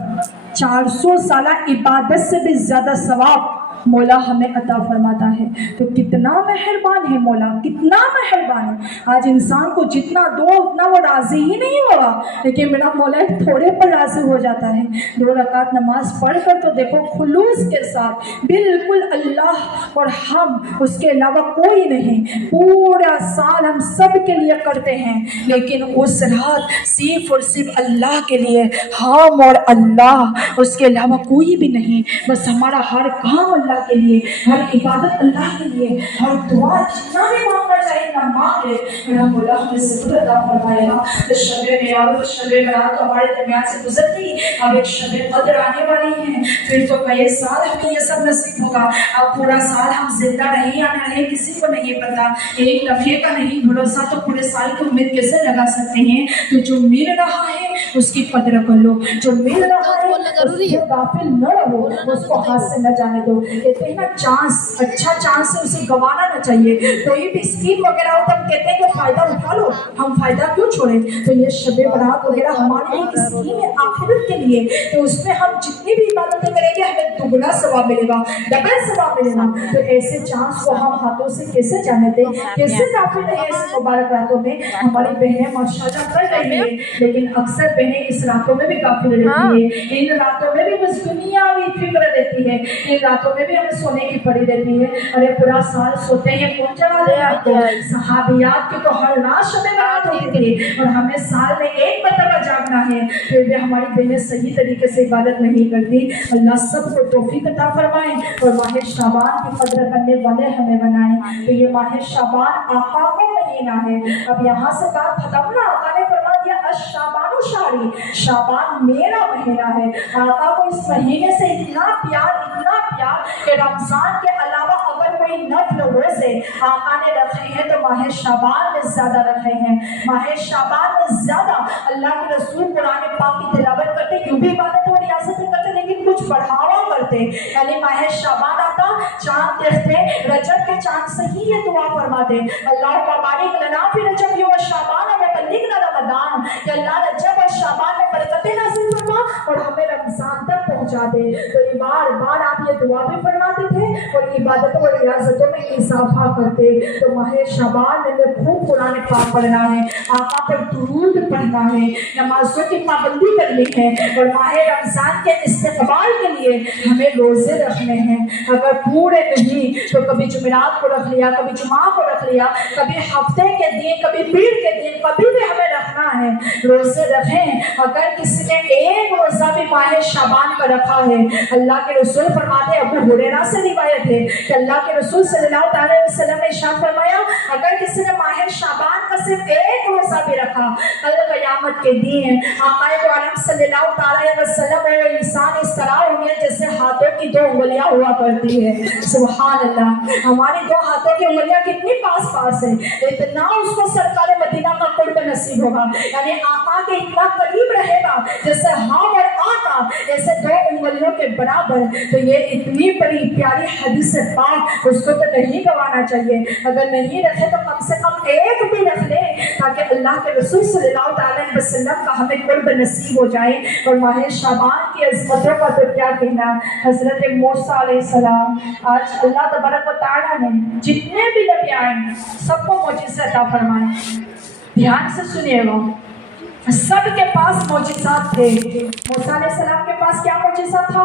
400 साल इबादत से भी ज्यादा सवाब मौला हमें अता फरमाता है। तो कितना मेहरबान है मौला, कितना मेहरबान है। आज इंसान को जितना दो उतना वो राज़ी ही नहीं होगा, लेकिन मेरा मौला थोड़े पर राज़ी हो जाता है। 2 रकात नमाज पढ़ कर तो देखो खुलूस के साथ, बिल्कुल अल्लाह और हम, उसके अलावा कोई नहीं, पूरा साल हम सब के लिए करते हैं, लेकिन उस रात सिर्फ और सिर्फ अल्लाह के लिए, हम और अल्लाह, उसके अलावा कोई भी नहीं। बस हमारा हर काम अल्लाह के लिए, हर इबादत अल्लाह के लिए, हर दुआ जितना भी मांगना चाहिए ना मांगे, मेरा मौला हमें ज़रूर अता फरमाएगा। तो शब मेराज, शब बरात तो हमारे दरमियान से गुजर गई, अब एक शब कद्र आने वाली है, फिर तो कई साल हमें ये सब नसीब होगा। अब पूरा साल हम जिंदा रहे या नहीं किसी को नहीं पता, एक लम्हे का नहीं भरोसा, तो पूरे साल की उम्मीद कैसे लगा सकते हैं? तो जो मिल रहा है उसकी कद्र कर लो, जो मिल रहा है उससे गाफिल न रहो, उसको हाथ से न जाने दो। कहते हैं ना चांस, अच्छा चांस है उसे गंवाना ना चाहिए। कोई भी स्कीम वगैरह हो तो हम कहते हैं कि फायदा उठा लो, हम फायदा क्यों छोड़े? तो ये शब बरात वगैरह हमारे लिए एक स्कीम है आखिरत के लिए, तो उसमें हम जितनी भी इबादतें करेंगे हमें दुगना सवाब मिलेगा, डबल सवाब मिलेगा। तो ऐसे चांस को हम हाथों से कैसे जाने दें, कैसे गाफिल रहे इस मुबारक रातों में? हमारी बहनें माशाल्लाह कर रही है, लेकिन अक्सर बहनें इस रातों में भी काफिल रहती है, इन रातों में भी बस दुनियावी फिक्र रहती है, इन रातों में भी हमें सोने की पड़ी रहती है। अरे पूरा साल सोते हैं, कौन जगा दे आपको? सहाबियात की तो हर रात शब बारात होती थी और हमें साल में एक मरतबा जागना है, फिर भी हमारी बहनें सही तरीके से इबादत नहीं करती। अल्लाह सबको तौफीक अता फरमाए और माह शाबान की कदर करने वाले हमें बनाए। तो ये माह शाबान आका का महीना है। अब यहाँ से बात खत्म ना, आका ने फरमा दिया अश-शाबानु शहरी, शाबान मेरा महीना है। आका को इस महीने से इतना प्यार कि रमजान के अलावा अगर कोई नफल रोजे आका ने रखे हैं तो माह शाबान में ज्यादा रखे हैं। माह शाबान में ज्यादा अल्लाह के रसूल कुरान पाक की तिलावत करते, यूं भी इबादत और रियासत करते लेकिन कुछ बढ़ावा करते। यानी माह शाबान आता, चांद देखते, रजब के चांद से ही ये दुआ फरमाते, अल्लाह बारिक लना फी रजब व शाबान व बल्लिगना रमजान, कि अल्लाह रजब और शाबान में बरकतें नाज़िल फरमा और हमें रमजान तक पहुंचा दे। तो बार बार आप ये दुआ भी फरमाते थे और इबादतों और रियासतों में इजाफा करते। तो माह शाबान में खूब कुरान पाक पढ़ना है, आका पर दुरूद पढ़ना है, नमाजों की पाबंदी करनी है और माह रमजान के इस्तेक़बाल के लिए हमें रोजे रखने हैं। अगर पूरे नहीं तो कभी जुमेरात को रख लिया, कभी जुमा को रख लिया, कभी हफ्ते के दिन, कभी पीर के दिन, कभी भी हमें रखना है, रोजे रखें। अगर किसी ने एक रोजा भी माह शाबान का रखा है, अल्लाह के रसूल फरमाते, अबू हुरैरा से रिवायत है कि अल्लाह के रसूल सल्लल्लाहु अलैहि वसल्लम ने इरशाद फरमाया, अगर किसी ने माह शाबान का सिर्फ एक रोजा भी रखा, कल क़यामत के दिन आक़ा दो आलम सल्लल्लाहु अलैहि वसल्लम वो इंसान इस तरह होंगे जैसे हाथों की दो उंगलियां हुआ करती है। सुभान अल्लाह, हमारी दो हाथों की उंगलियां कितनी पास पास है, इतना उसको सरकार मदीना का कुर्ब नसीब होगा। यानी आका के इतना करीब रहेगा जैसे हम और आका ऐसे दो उंगलियों के बराबर। तो ये इतनी बड़ी प्यारी हदीस पाक, उसको तो नहीं गवाना चाहिए। अगर नहीं रखे तो कम से कम एक भी रख ले ताकि अल्लाह के रसूल सल्लल्लाहु अलैहि वसल्लम का हमें कुर्ब नसीब हो जाए। और माह शाबान की अज़मतों का तो क्या कहना। हज़रत मूसा अलैहिस्सलाम, आज अल्लाह तबारक व तआला ने जितने भी नबी आए सबको मौजिज़े अता फरमाए। ध्यान से सुनिएगा, सबके पास मौजिज़ात थे। मूसा अलैहिस्सलाम के पास क्या मौजिज़ा था?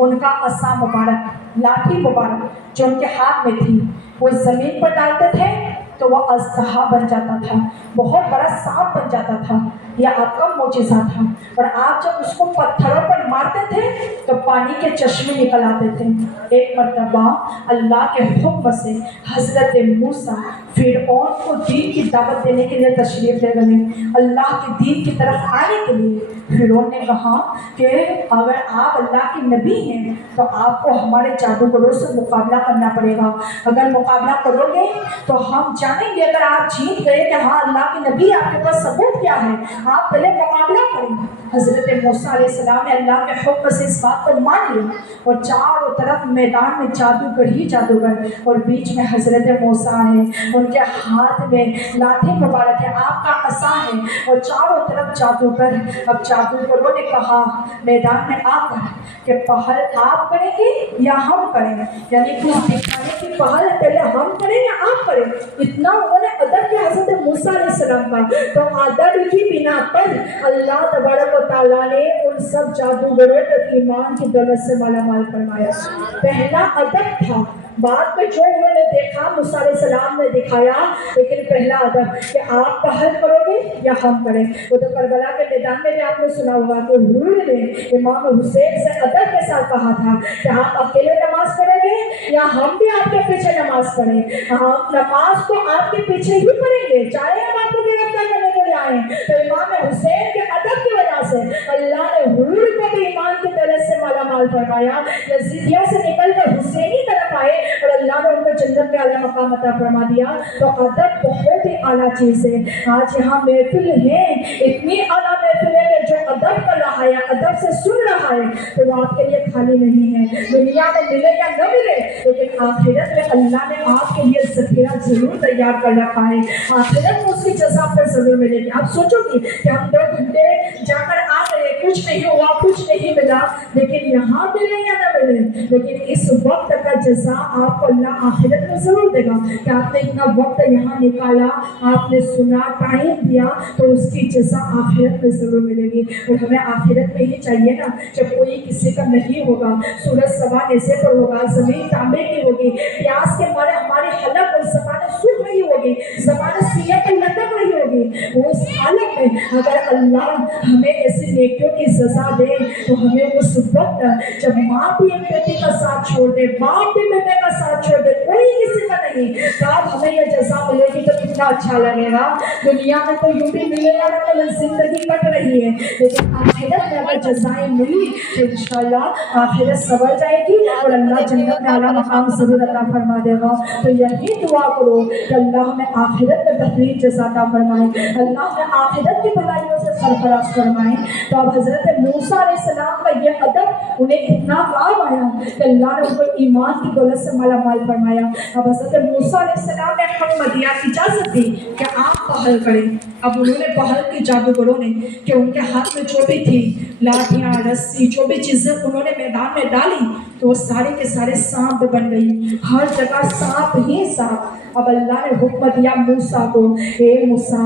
उनका असा मुबारक, लाठी मुबारक जो उनके हाथ में थी, वो ज़मीन पर डालते थे तो वह अज़दहा बन जाता था, बहुत बड़ा सांप बन जाता था। यह आपका मौजिज़ा था। और आप जब उसको पत्थरों पर मारते थे तो पानी के चश्मे निकल आते थे। एक मरतबा अल्लाह के हुक्म से हज़रत मूसा फिरऔन को दीन की दावत देने के लिए तशरीफ़ ले गए। अल्लाह के दीन की तरफ आने के लिए फिरऔन ने कहा कि अगर आप अल्लाह के नबी हैं तो आपको हमारे जादूगरों से मुकाबला करना पड़ेगा। अगर मुकाबला करोगे तो हम जानेंगे, अगर आप जीत गए कि हाँ अल्लाह के नबी, आपके पास सबूत क्या है, आप पहले मुकाबला करें। हज़रत मूसा अलैहिस्सलाम ने अल्लाह के हुक्म से इस बात को मान लिया और चारों तरफ मैदान में जादूगर ही जादूगर, और बीच में हज़रत मूसा है, उनके हाथ में लाठी मुबारक है, आपका असा है और चारों तरफ जादूगर। अब जादूगरों ने कहा मैदान में आकर कि पहल आप करेंगे या हम करें, यानी कुछ दिखाने की पहल पहले हम करें या आप करें। इतना उन्होंने अदब किया हज़रत मूसा अलैहिस्सलाम का। तो अदब की बिना पर अल्लाह तबारक व तआला ने उन सब जादूगरों को ईमान की दौलत से मालामाल फरमाया। पहला अदब था, बाद में जो उन्होंने देखा मूसा अलैहिस्सलाम ने दिखाया, लेकिन पहला अदब कि आप पहल करोगे या हम करें। वो तो करबला के मैदान में भी आपने सुना होगा कि हुजूर ने इमाम हुसैन से अदब के साथ कहा था कि आप अकेले नमाज पढ़ेंगे या हम भी आपके पीछे नमाज पढ़ें। हम नमाज को आपके पीछे ही पढ़ेंगे चाहे हम आपको गिरफ्तार करने के लिए आए। तो इमाम हुसैन के अदब की वजह से अल्लाह ने हुजूर को भी ईमान की दौलत से मालामाल फरमाया। यजीदियों से निकलकर हुसैनी तरफ आए और अल्लाह ने उनको जन्नत में आला मकाम अता फरमा दिया। तो अदब बहुत ही आला चीज़ है। आज यहाँ महफिल है, इतनी आला महफिल है कि जो अदब कर रहा है, अदब से सुन रहा है, तो वो आपके लिए खाली नहीं है। दुनिया में मिले या न मिले, लेकिन आखिरत में अल्लाह ने आपके लिए ज़ख़ीरा जरूर तैयार कर रखा है। आखिरत में उसकी जज़ा पर जरूर मिलेगी। आप सोचोगे कि हम 2 घंटे जाकर आ गए, कुछ नहीं हुआ, कुछ नहीं मिला, लेकिन यहाँ मिले या ना मिले, लेकिन इस वक्त का जज़ा आपको अल्लाह आखिरत में जरूर देगा कि आपने इतना वक्त यहाँ निकाला, आपने सुना, टाइम दिया, तो उसकी जज़ा आखिरत में जरूर मिलेगी। और हमें आखिरत में ही चाहिए ना, जब कोई किसी का नहीं होगा, सूरज सवा ऐसे पर होगा, जमीन तांबे की होगी, प्यास के मारे हमारी हलक और ज़बान सूख रही होगी, ज़बान सीने पर लटक रही होगी, उस हालत में अगर अल्लाह हमें ऐसी नेकियों की सजा दे, तो हमें उस वक्त जब माँ भी एक बेटे का साथ छोड़ दे, बाप भी बेटे का साथ छोड़ दे, कोई किसी का नहीं, तब हमें यह जजा मिलेगी तो कितना अच्छा लगेगा। दुनिया में तो यूं भी मिलेगा ना, तो जिंदगी कट रही है, लेकिन आखिरत में अगर जजाएं मिली तो इंशाल्लाह आखिरत सवर जाएगी और अल्लाह जन्नत में आला मकाम जरूर अता फरमा देगा। तो यही दुआ करो कि अल्लाह हमें आखिरत में बेहतरीन जज़ा अता फरमाए, अल्लाह हमें आखिरत की भलाइयों से सरफराज फरमाए। तो अब हज़रत मूसा अलैहिस्सलाम का ये अदब उन्हें इतना काम आया कि अल्लाह ने उनको ईमान की दौलत से माला माल फरमाया। अब हज़रत मूसा अलैहिस्सलाम ने हुक्म दिया, इजाज़त दी कि आप पहल करें। अब उन्होंने पहल की, जादूगरों ने, कि उनके हाथ में जो भी थी, लाठियाँ, रस्सी, जो भी चीज़ें उन्होंने मैदान में डाली, तो वो सारे के सारे सांप बन गई, हर जगह सांप ही सांप। अब अल्लाह ने हुक्म दिया मूसा को, हे मूसा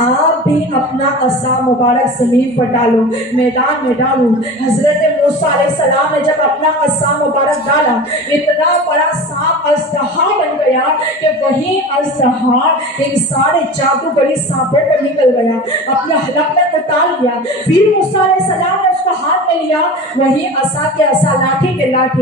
आप भी अपना असा मुबारक ज़मीन पर डालो, मैदान में डालो। हज़रत मूसा अलैहिस्सलाम ने जब अपना असा मुबारक डाला, इतना बड़ा सांप अजदहा बन गया कि वही अजदहा इन सारे जादूगरी सांपों पर निकल गया, अपने हलक में उतार लिया। फिर मूसा अलैहिस्सलाम ने उसको हाथ में लिया, वही असा के असा, लाठी के लाठी।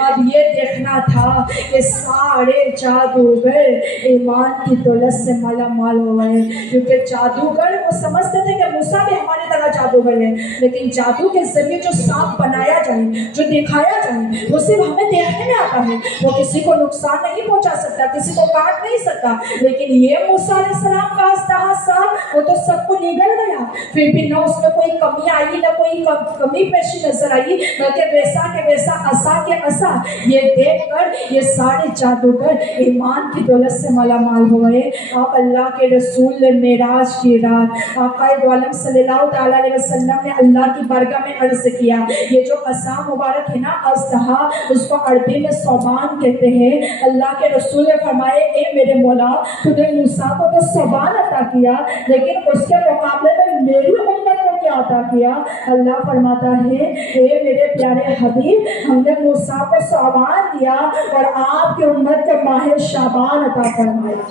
अब ये देखना था कि सारे जादूगर ईमान की दौलत से माला माल हो गए, क्योंकि जादूगर वो समझते थे कि मूसा भी हमारी तरह जादूगर है, लेकिन जादू के जरिए जो सांप बनाया जाए, जो दिखाया जाए, वो सिर्फ हमें देखने में आता है, वो किसी को नुकसान नहीं पहुंचा सकता, किसी को काट नहीं सकता। लेकिन ये मूसा अलैहिस्सलाम का अजदहा सांप, वो तो सबको निगल गया, फिर भी ना उसमें कोई कमी आई, ना कोई कमी पेशी नजर आई, बल्कि वैसा के वैसा, असा के असा। ये देखकर ये सारे जादूगर ईमान की दौलत से माला माल हो गए। आप अल्लाह के रसूल ने मेराज की रात आक़ाए दो आलम सल्लल्लाहु तआला अलैहि वसल्लम ने अल्लाह की बारगाह में अर्ज किया, ये जो असा मुबारक है ना, अजदहा, उसको अरबी में सौबान कहते हैं। अल्लाह के रसूल ने फरमाए, ए मेरे मौला, तूने मूसा को तो सौबान अता किया, लेकिन उसके मुकाबले में मेरी उम्मत को क्या अता किया? अल्लाह फरमाता है, ए मेरे प्यारे हबीब, हमने मूसा को सौबान दिया और आपकी उम्मत को माह शाबान अता फरमाया,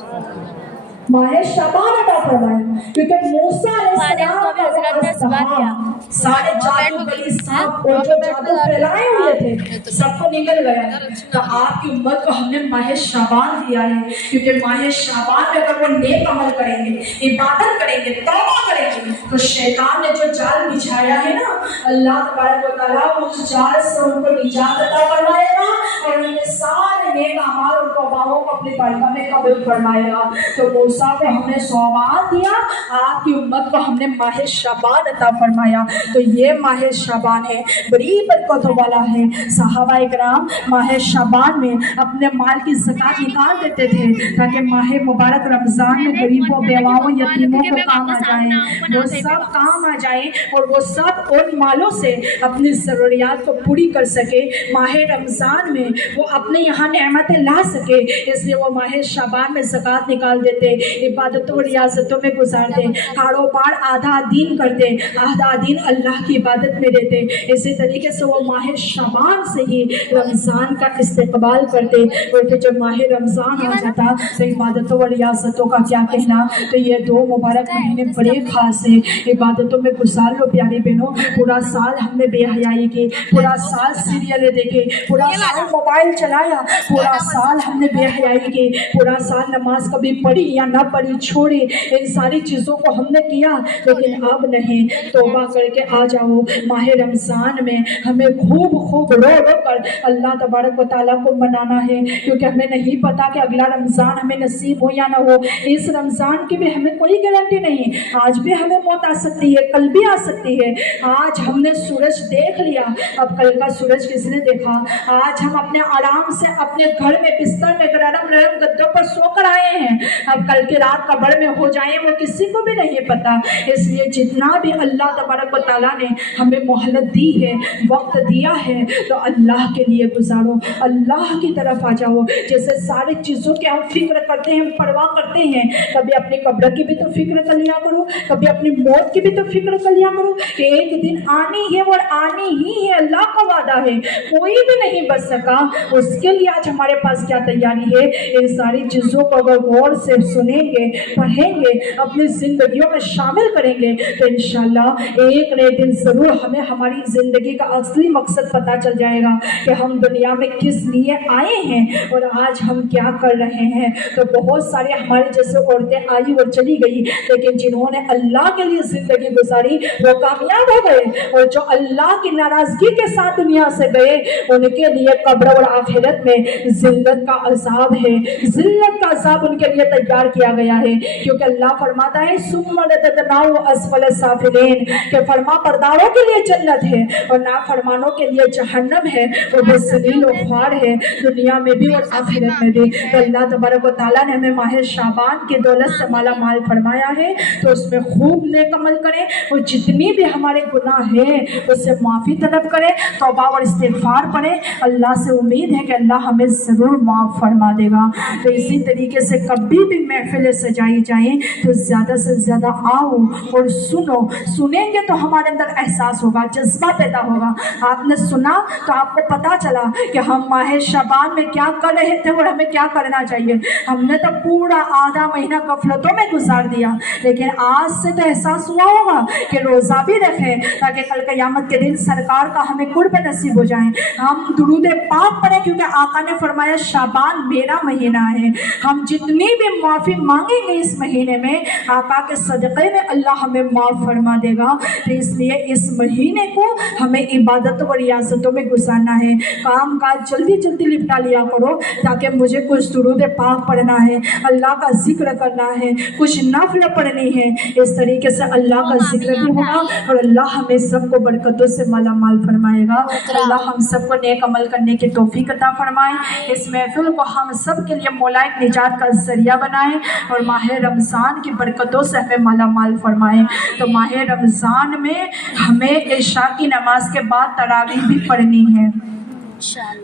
माह शाबान अता फरमाया, क्योंकि मूसा अलैहिस्सलाम का अजदहा, सारे जादूगरी सांप और जो जादू फैलाए हुए थे, सबको निकल गया। तो आपकी उम्मत को हमने माह शाबान दिया है, क्योंकि माह शाबान में अगर वो नेक अमल करेंगे, इबादत करेंगे, तौबा करेंगे, तो शैतान ने जो जाल बिछाया है ना, अल्लाह तबारक व तआला उस जाल से उनको निजात अता फरमाएगा और उनके सारे नेक अमाल और तौबाओं को अपनी बारगाह में कबूल फरमाएगा। तो मूसा को हमने सौबान दिया, आपकी उम्मत को हमने माह शाबान अता फरमाया। तो ये माह शाबान है, बड़ी बरकतों वाला है। सहाबाए किराम माह शाबान में अपने माल की ज़कात निकाल देते थे, ताकि माह मुबारक रमज़ान में गरीबों, बेवाओं, यतीमों को काम आ जाए, वो सब काम आ जाए और वो सब उन मालों से अपनी ज़रूरियात को पूरी कर सके, माह रमज़ान में वो अपने यहाँ नेमतें ला सके। इसलिए वो माह शाबान में ज़कात निकाल देते, इबादतों और रियाजतों में गुजारते, कारोबार आधा दिन करते, आधा दिन अल्लाह की इबादत में देते। इसी तरीके से वो माह शाबान से ही रमज़ान का इस्तेक़बाल करते। और फिर जब माह रमज़ान आ जाता तो इबादतों और रियाजतों का क्या कहना। तो ये दो मुबारक महीने बड़े ख़ास हैं, इबादतों में गुजार लो प्यारी बहनों। पूरा साल हमने बेहयाई की, पूरा साल सीरियलें देखे, पूरा साल मोबाइल चलाया, पूरा साल हमने बेहयाई की, पूरा साल नमाज कभी पढ़ी या ना पढ़ी, छोड़ी, इन सारी चीज़ों को हमने किया। लेकिन अब नहीं, तौबा करके आ जाओ। माह रमज़ान में हमें खूब खूब रो रो कर अल्लाह तबारक व तआला को मनाना है, क्योंकि हमें नहीं पता कि अगला रमज़ान हमें नसीब हो या ना हो। इस रमज़ान की भी हमें कोई गारंटी नहीं, आज भी हमें मौत आ सकती है, कल भी आ सकती है। आज हमने सूरज देख लिया, अब कल का सूरज किसने देखा? आज हम अपने आराम से अपने घर में बिस्तर में नरम नरम गद्दों पर सोकर आए हैं, अब कल कल की रात कब्र में हो जाए वो किसी को भी नहीं पता। इसलिए जितना भी अल्लाह तबारक व तआला ने हमें मोहलत दी है, वक्त दिया है, तो अल्लाह के लिए गुजारो, अल्लाह की तरफ आ जाओ। जैसे सारी चीज़ों की हम फिक्र करते हैं, परवाह करते हैं, कभी अपनी कब्र की भी तो फिक्र कर लिया करो, कभी अपनी मौत की भी तो फिक्र कर लिया करो कि एक दिन आनी है और आनी ही है, अल्लाह का वादा है, कोई भी नहीं बच सका। उसके लिए आज हमारे पास क्या तैयारी है? इन सारी चीज़ों को अगर गौर से सुनेंगे, पढ़ेंगे, अपनी जिंदगियों में शामिल करेंगे तो इंशाल्लाह एक न एक दिन ज़रूर हमें हमारी ज़िंदगी का असली मकसद पता चल जाएगा कि हम दुनिया में किस लिए आए हैं और आज हम क्या कर रहे हैं। तो बहुत सारे हमारे जैसे औरतें आई और चली गई, लेकिन जिन्होंने अल्लाह के लिए ज़िंदगी गुजारी वो कामयाब हो गए, और जो अल्लाह की नाराज़गी के साथ दुनिया से गए उनके लिए कब्र और आखिरत में जिल्लत का अज़ाब है, जिल्लत का अज़ाब उनके लिए तैयार किया गया है। क्योंकि अल्लाह फरमाता है सुम्मा लददनाहु अस्फल साफिलीन, कि फरमा बरदारों के लिए जन्नत है और नाफरमानों के लिए जहन्नम है, वो बेसलील और ख्वार है दुनिया में भी और आखिरत में भी। तो अल्लाह तबारक व तआला ने हमें माह शाबान की दौलत से माला माल फरमाया है, तो उसमें खूब नेक अमल करें और जितनी भी हमारे गुनाह हैं उससे माफ़ी तलब करें, तौबा और इस्तिग़फ़ार पढ़ें। अल्लाह से उम्मीद है कि अल्लाह हमें ज़रूर माफ़ फरमा देगा। तो इसी तरीके से कभी भी महफिलें सजाई जाएँ तो ज़्यादा से ज़्यादा आओ और सुनो, सुनेंगे तो हमारे अंदर एहसास होगा, जज्बा पैदा होगा। आपने सुना तो आपको पता चला कि हम माह शाबान में क्या कर रहे थे और हमें क्या करना चाहिए। हमने तो पूरा आधा महीना गफलतों में गुजार दिया, लेकिन आज से तो एहसास हुआ होगा कि रोज़ा भी रखें ताकि कल क़यामत के दिन सरकार का हमें कुर्ब नसीब हो जाए। हम दुरूद पाक पढ़ें क्योंकि आका ने फरमाया शाबान मेरा महीना है। हम जितनी भी माफ़ी मांगेंगे इस महीने में आका के सदक़े में अल्लाह हमें माफ़ फरमा देगा। तो इसलिए इस महीने को हमें इबादत और रियासतों में गुजारना है। काम काज जल्दी जल्दी निपटा लिया करो, ताकि मुझे कुछ दुरूद पाक पढ़ना है, अल्लाह का जिक्र करना है, कुछ नफल पढ़नी है। इस तरीके से अल्लाह का जिक्र भी होगा और अल्लाह हमें सबको बरकतों से माला माल फरमाएगा। अल्लाह हम सबको नेक अमल करने की तौफीक अता फरमाए। इस महफिल को हम सब के लिए मौला निजात का जरिया बनाए और माह रमज़ान की बरकतों से हमें माला माल फरमाए। तो माह रमज़ान में हमें इशा की नमाज के बाद तरावीह भी पढ़नी है।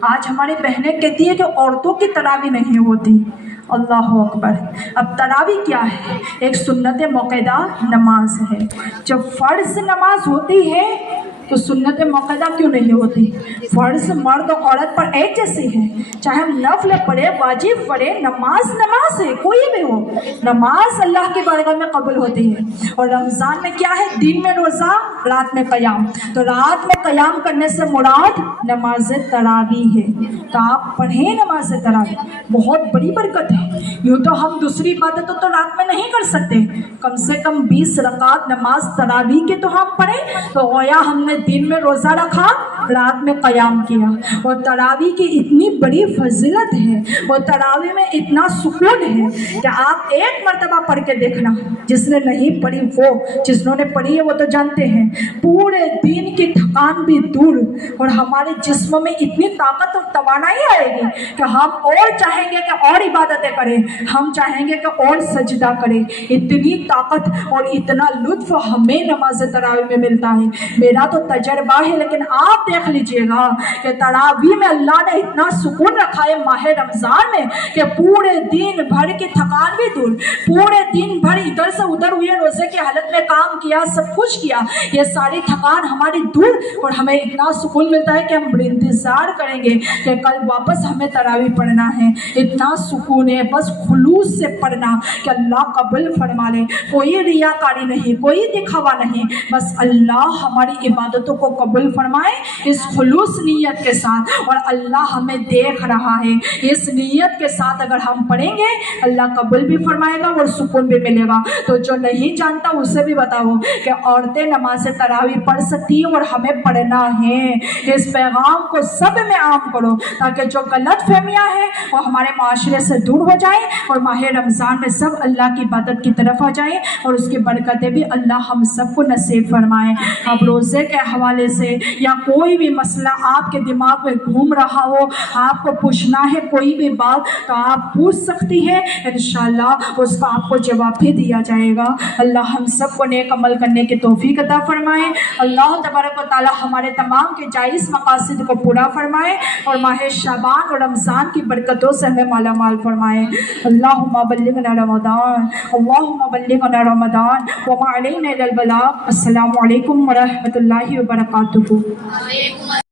आज हमारी बहनें कहती है कि औरतों की तरावी नहीं होती। अल्लाह अकबर। अब तरावी क्या है? एक सुन्नत मौक़दा नमाज है। जब फ़र्ज़ नमाज होती है तो सुन्नत मौक़दा क्यों नहीं होती? फ़र्ज़ मर्द और औरत पर एक जैसी है, चाहे हम नफल पढ़े, वाजिब पढ़े, नमाज नमाज है, कोई भी हो, नमाज अल्लाह की बारगाह में कबूल होती है। और रमज़ान में क्या है? दिन में रोज़ा, रात में क़याम। तो रात में क़याम करने से मुराद नमाज तरावी है। तो आप पढ़ें नमाज तरावी, बहुत बड़ी बरकत है। यूँ तो हम दूसरी इबादत तो रात में नहीं कर सकते, कम से कम 20 रकात नमाज तरावी के तो हम पढ़ें। तो गोया हमने दिन में रोज़ा रखा, रात में क़याम किया। और तरावी की इतनी बड़ी फजीलत है, और तरावी में इतना सुकून है कि आप एक मरतबा पढ़ के देखना। जिसने नहीं पढ़ी वो, जिन्होंने पढ़ी है वो तो जानते हैं। पूरे दिन की थकान भी दूर और हमारे जिस्म में इतनी ताकत और तवानाई आएगी कि हम और चाहेंगे कि और इबादतें करें, हम चाहेंगे कि और सजदा करें। इतनी ताकत और इतना लुत्फ हमें नमाज तरावी में मिलता है। मेरा तो तजर्बा है, लेकिन आप देख लीजिएगा कि तरावी में अल्लाह ने इतना सुकून रखा है माह रमज़ान में कि पूरे दिन भर की थकान भी दूर, पूरे दिन भर इधर से उधर हुए रोज़े की हालत में काम किया, सब कुछ किया, ये सारी थकान हमारी दूर, और हमें इतना सुकून मिलता है कि हम इंतज़ार करेंगे कि कल वापस हमें तरावी पढ़ना है। इतना सुकून है, बस खुलूस से पढ़ना कि अल्लाह कबूल फरमा ले। कोई रियाकारी नहीं, कोई दिखावा नहीं, बस अल्लाह हमारी इबादतों को कबूल फरमाए इस खुलूस नीयत के साथ। और अल्लाह हमें देख रहा है, इस नीयत के साथ अगर हम पढ़ेंगे अल्लाह कबूल भी फरमाएगा और सुकून भी मिलेगा। तो जो नहीं जानता उसे भी बताओ कि औरतें नमाज तरावी पढ़ सकती हैं और हमें पढ़ना है। इस पैगाम को सब में आम करो ताकि जो गलत फहमियाँ हैं वो हमारे माशरे से दूर हो जाएं और माह रमज़ान में सब अल्लाह की इबादत की तरफ आ जाएं और उसकी बरकतें भी अल्लाह हम सबको नसीब फरमाएँ। अब रोज़े के حوالے سے یا کوئی بھی مسئلہ آپ کے دماغ میں گھوم رہا ہو، آپ کو پوچھنا ہے کوئی بھی بات تو آپ پوچھ سکتی ہیں، انشاءاللہ اس کا آپ کو جواب بھی دیا جائے گا۔ اللہ ہم سب کو نیک عمل کرنے کی توفیق عطا فرمائے۔ اللہ تبارک و تعالی ہمارے تمام کے جائز مقاصد کو پورا فرمائے اور ماہ شعبان اور رمضان کی برکتوں سے ہمیں مالا مال فرمائے۔ اللہم بلغنا رمضان، اللہم بلغنا رمضان وما علینا الا البلاغ۔ السلام علیکم ورحمۃ اللہ وبرکاتہ۔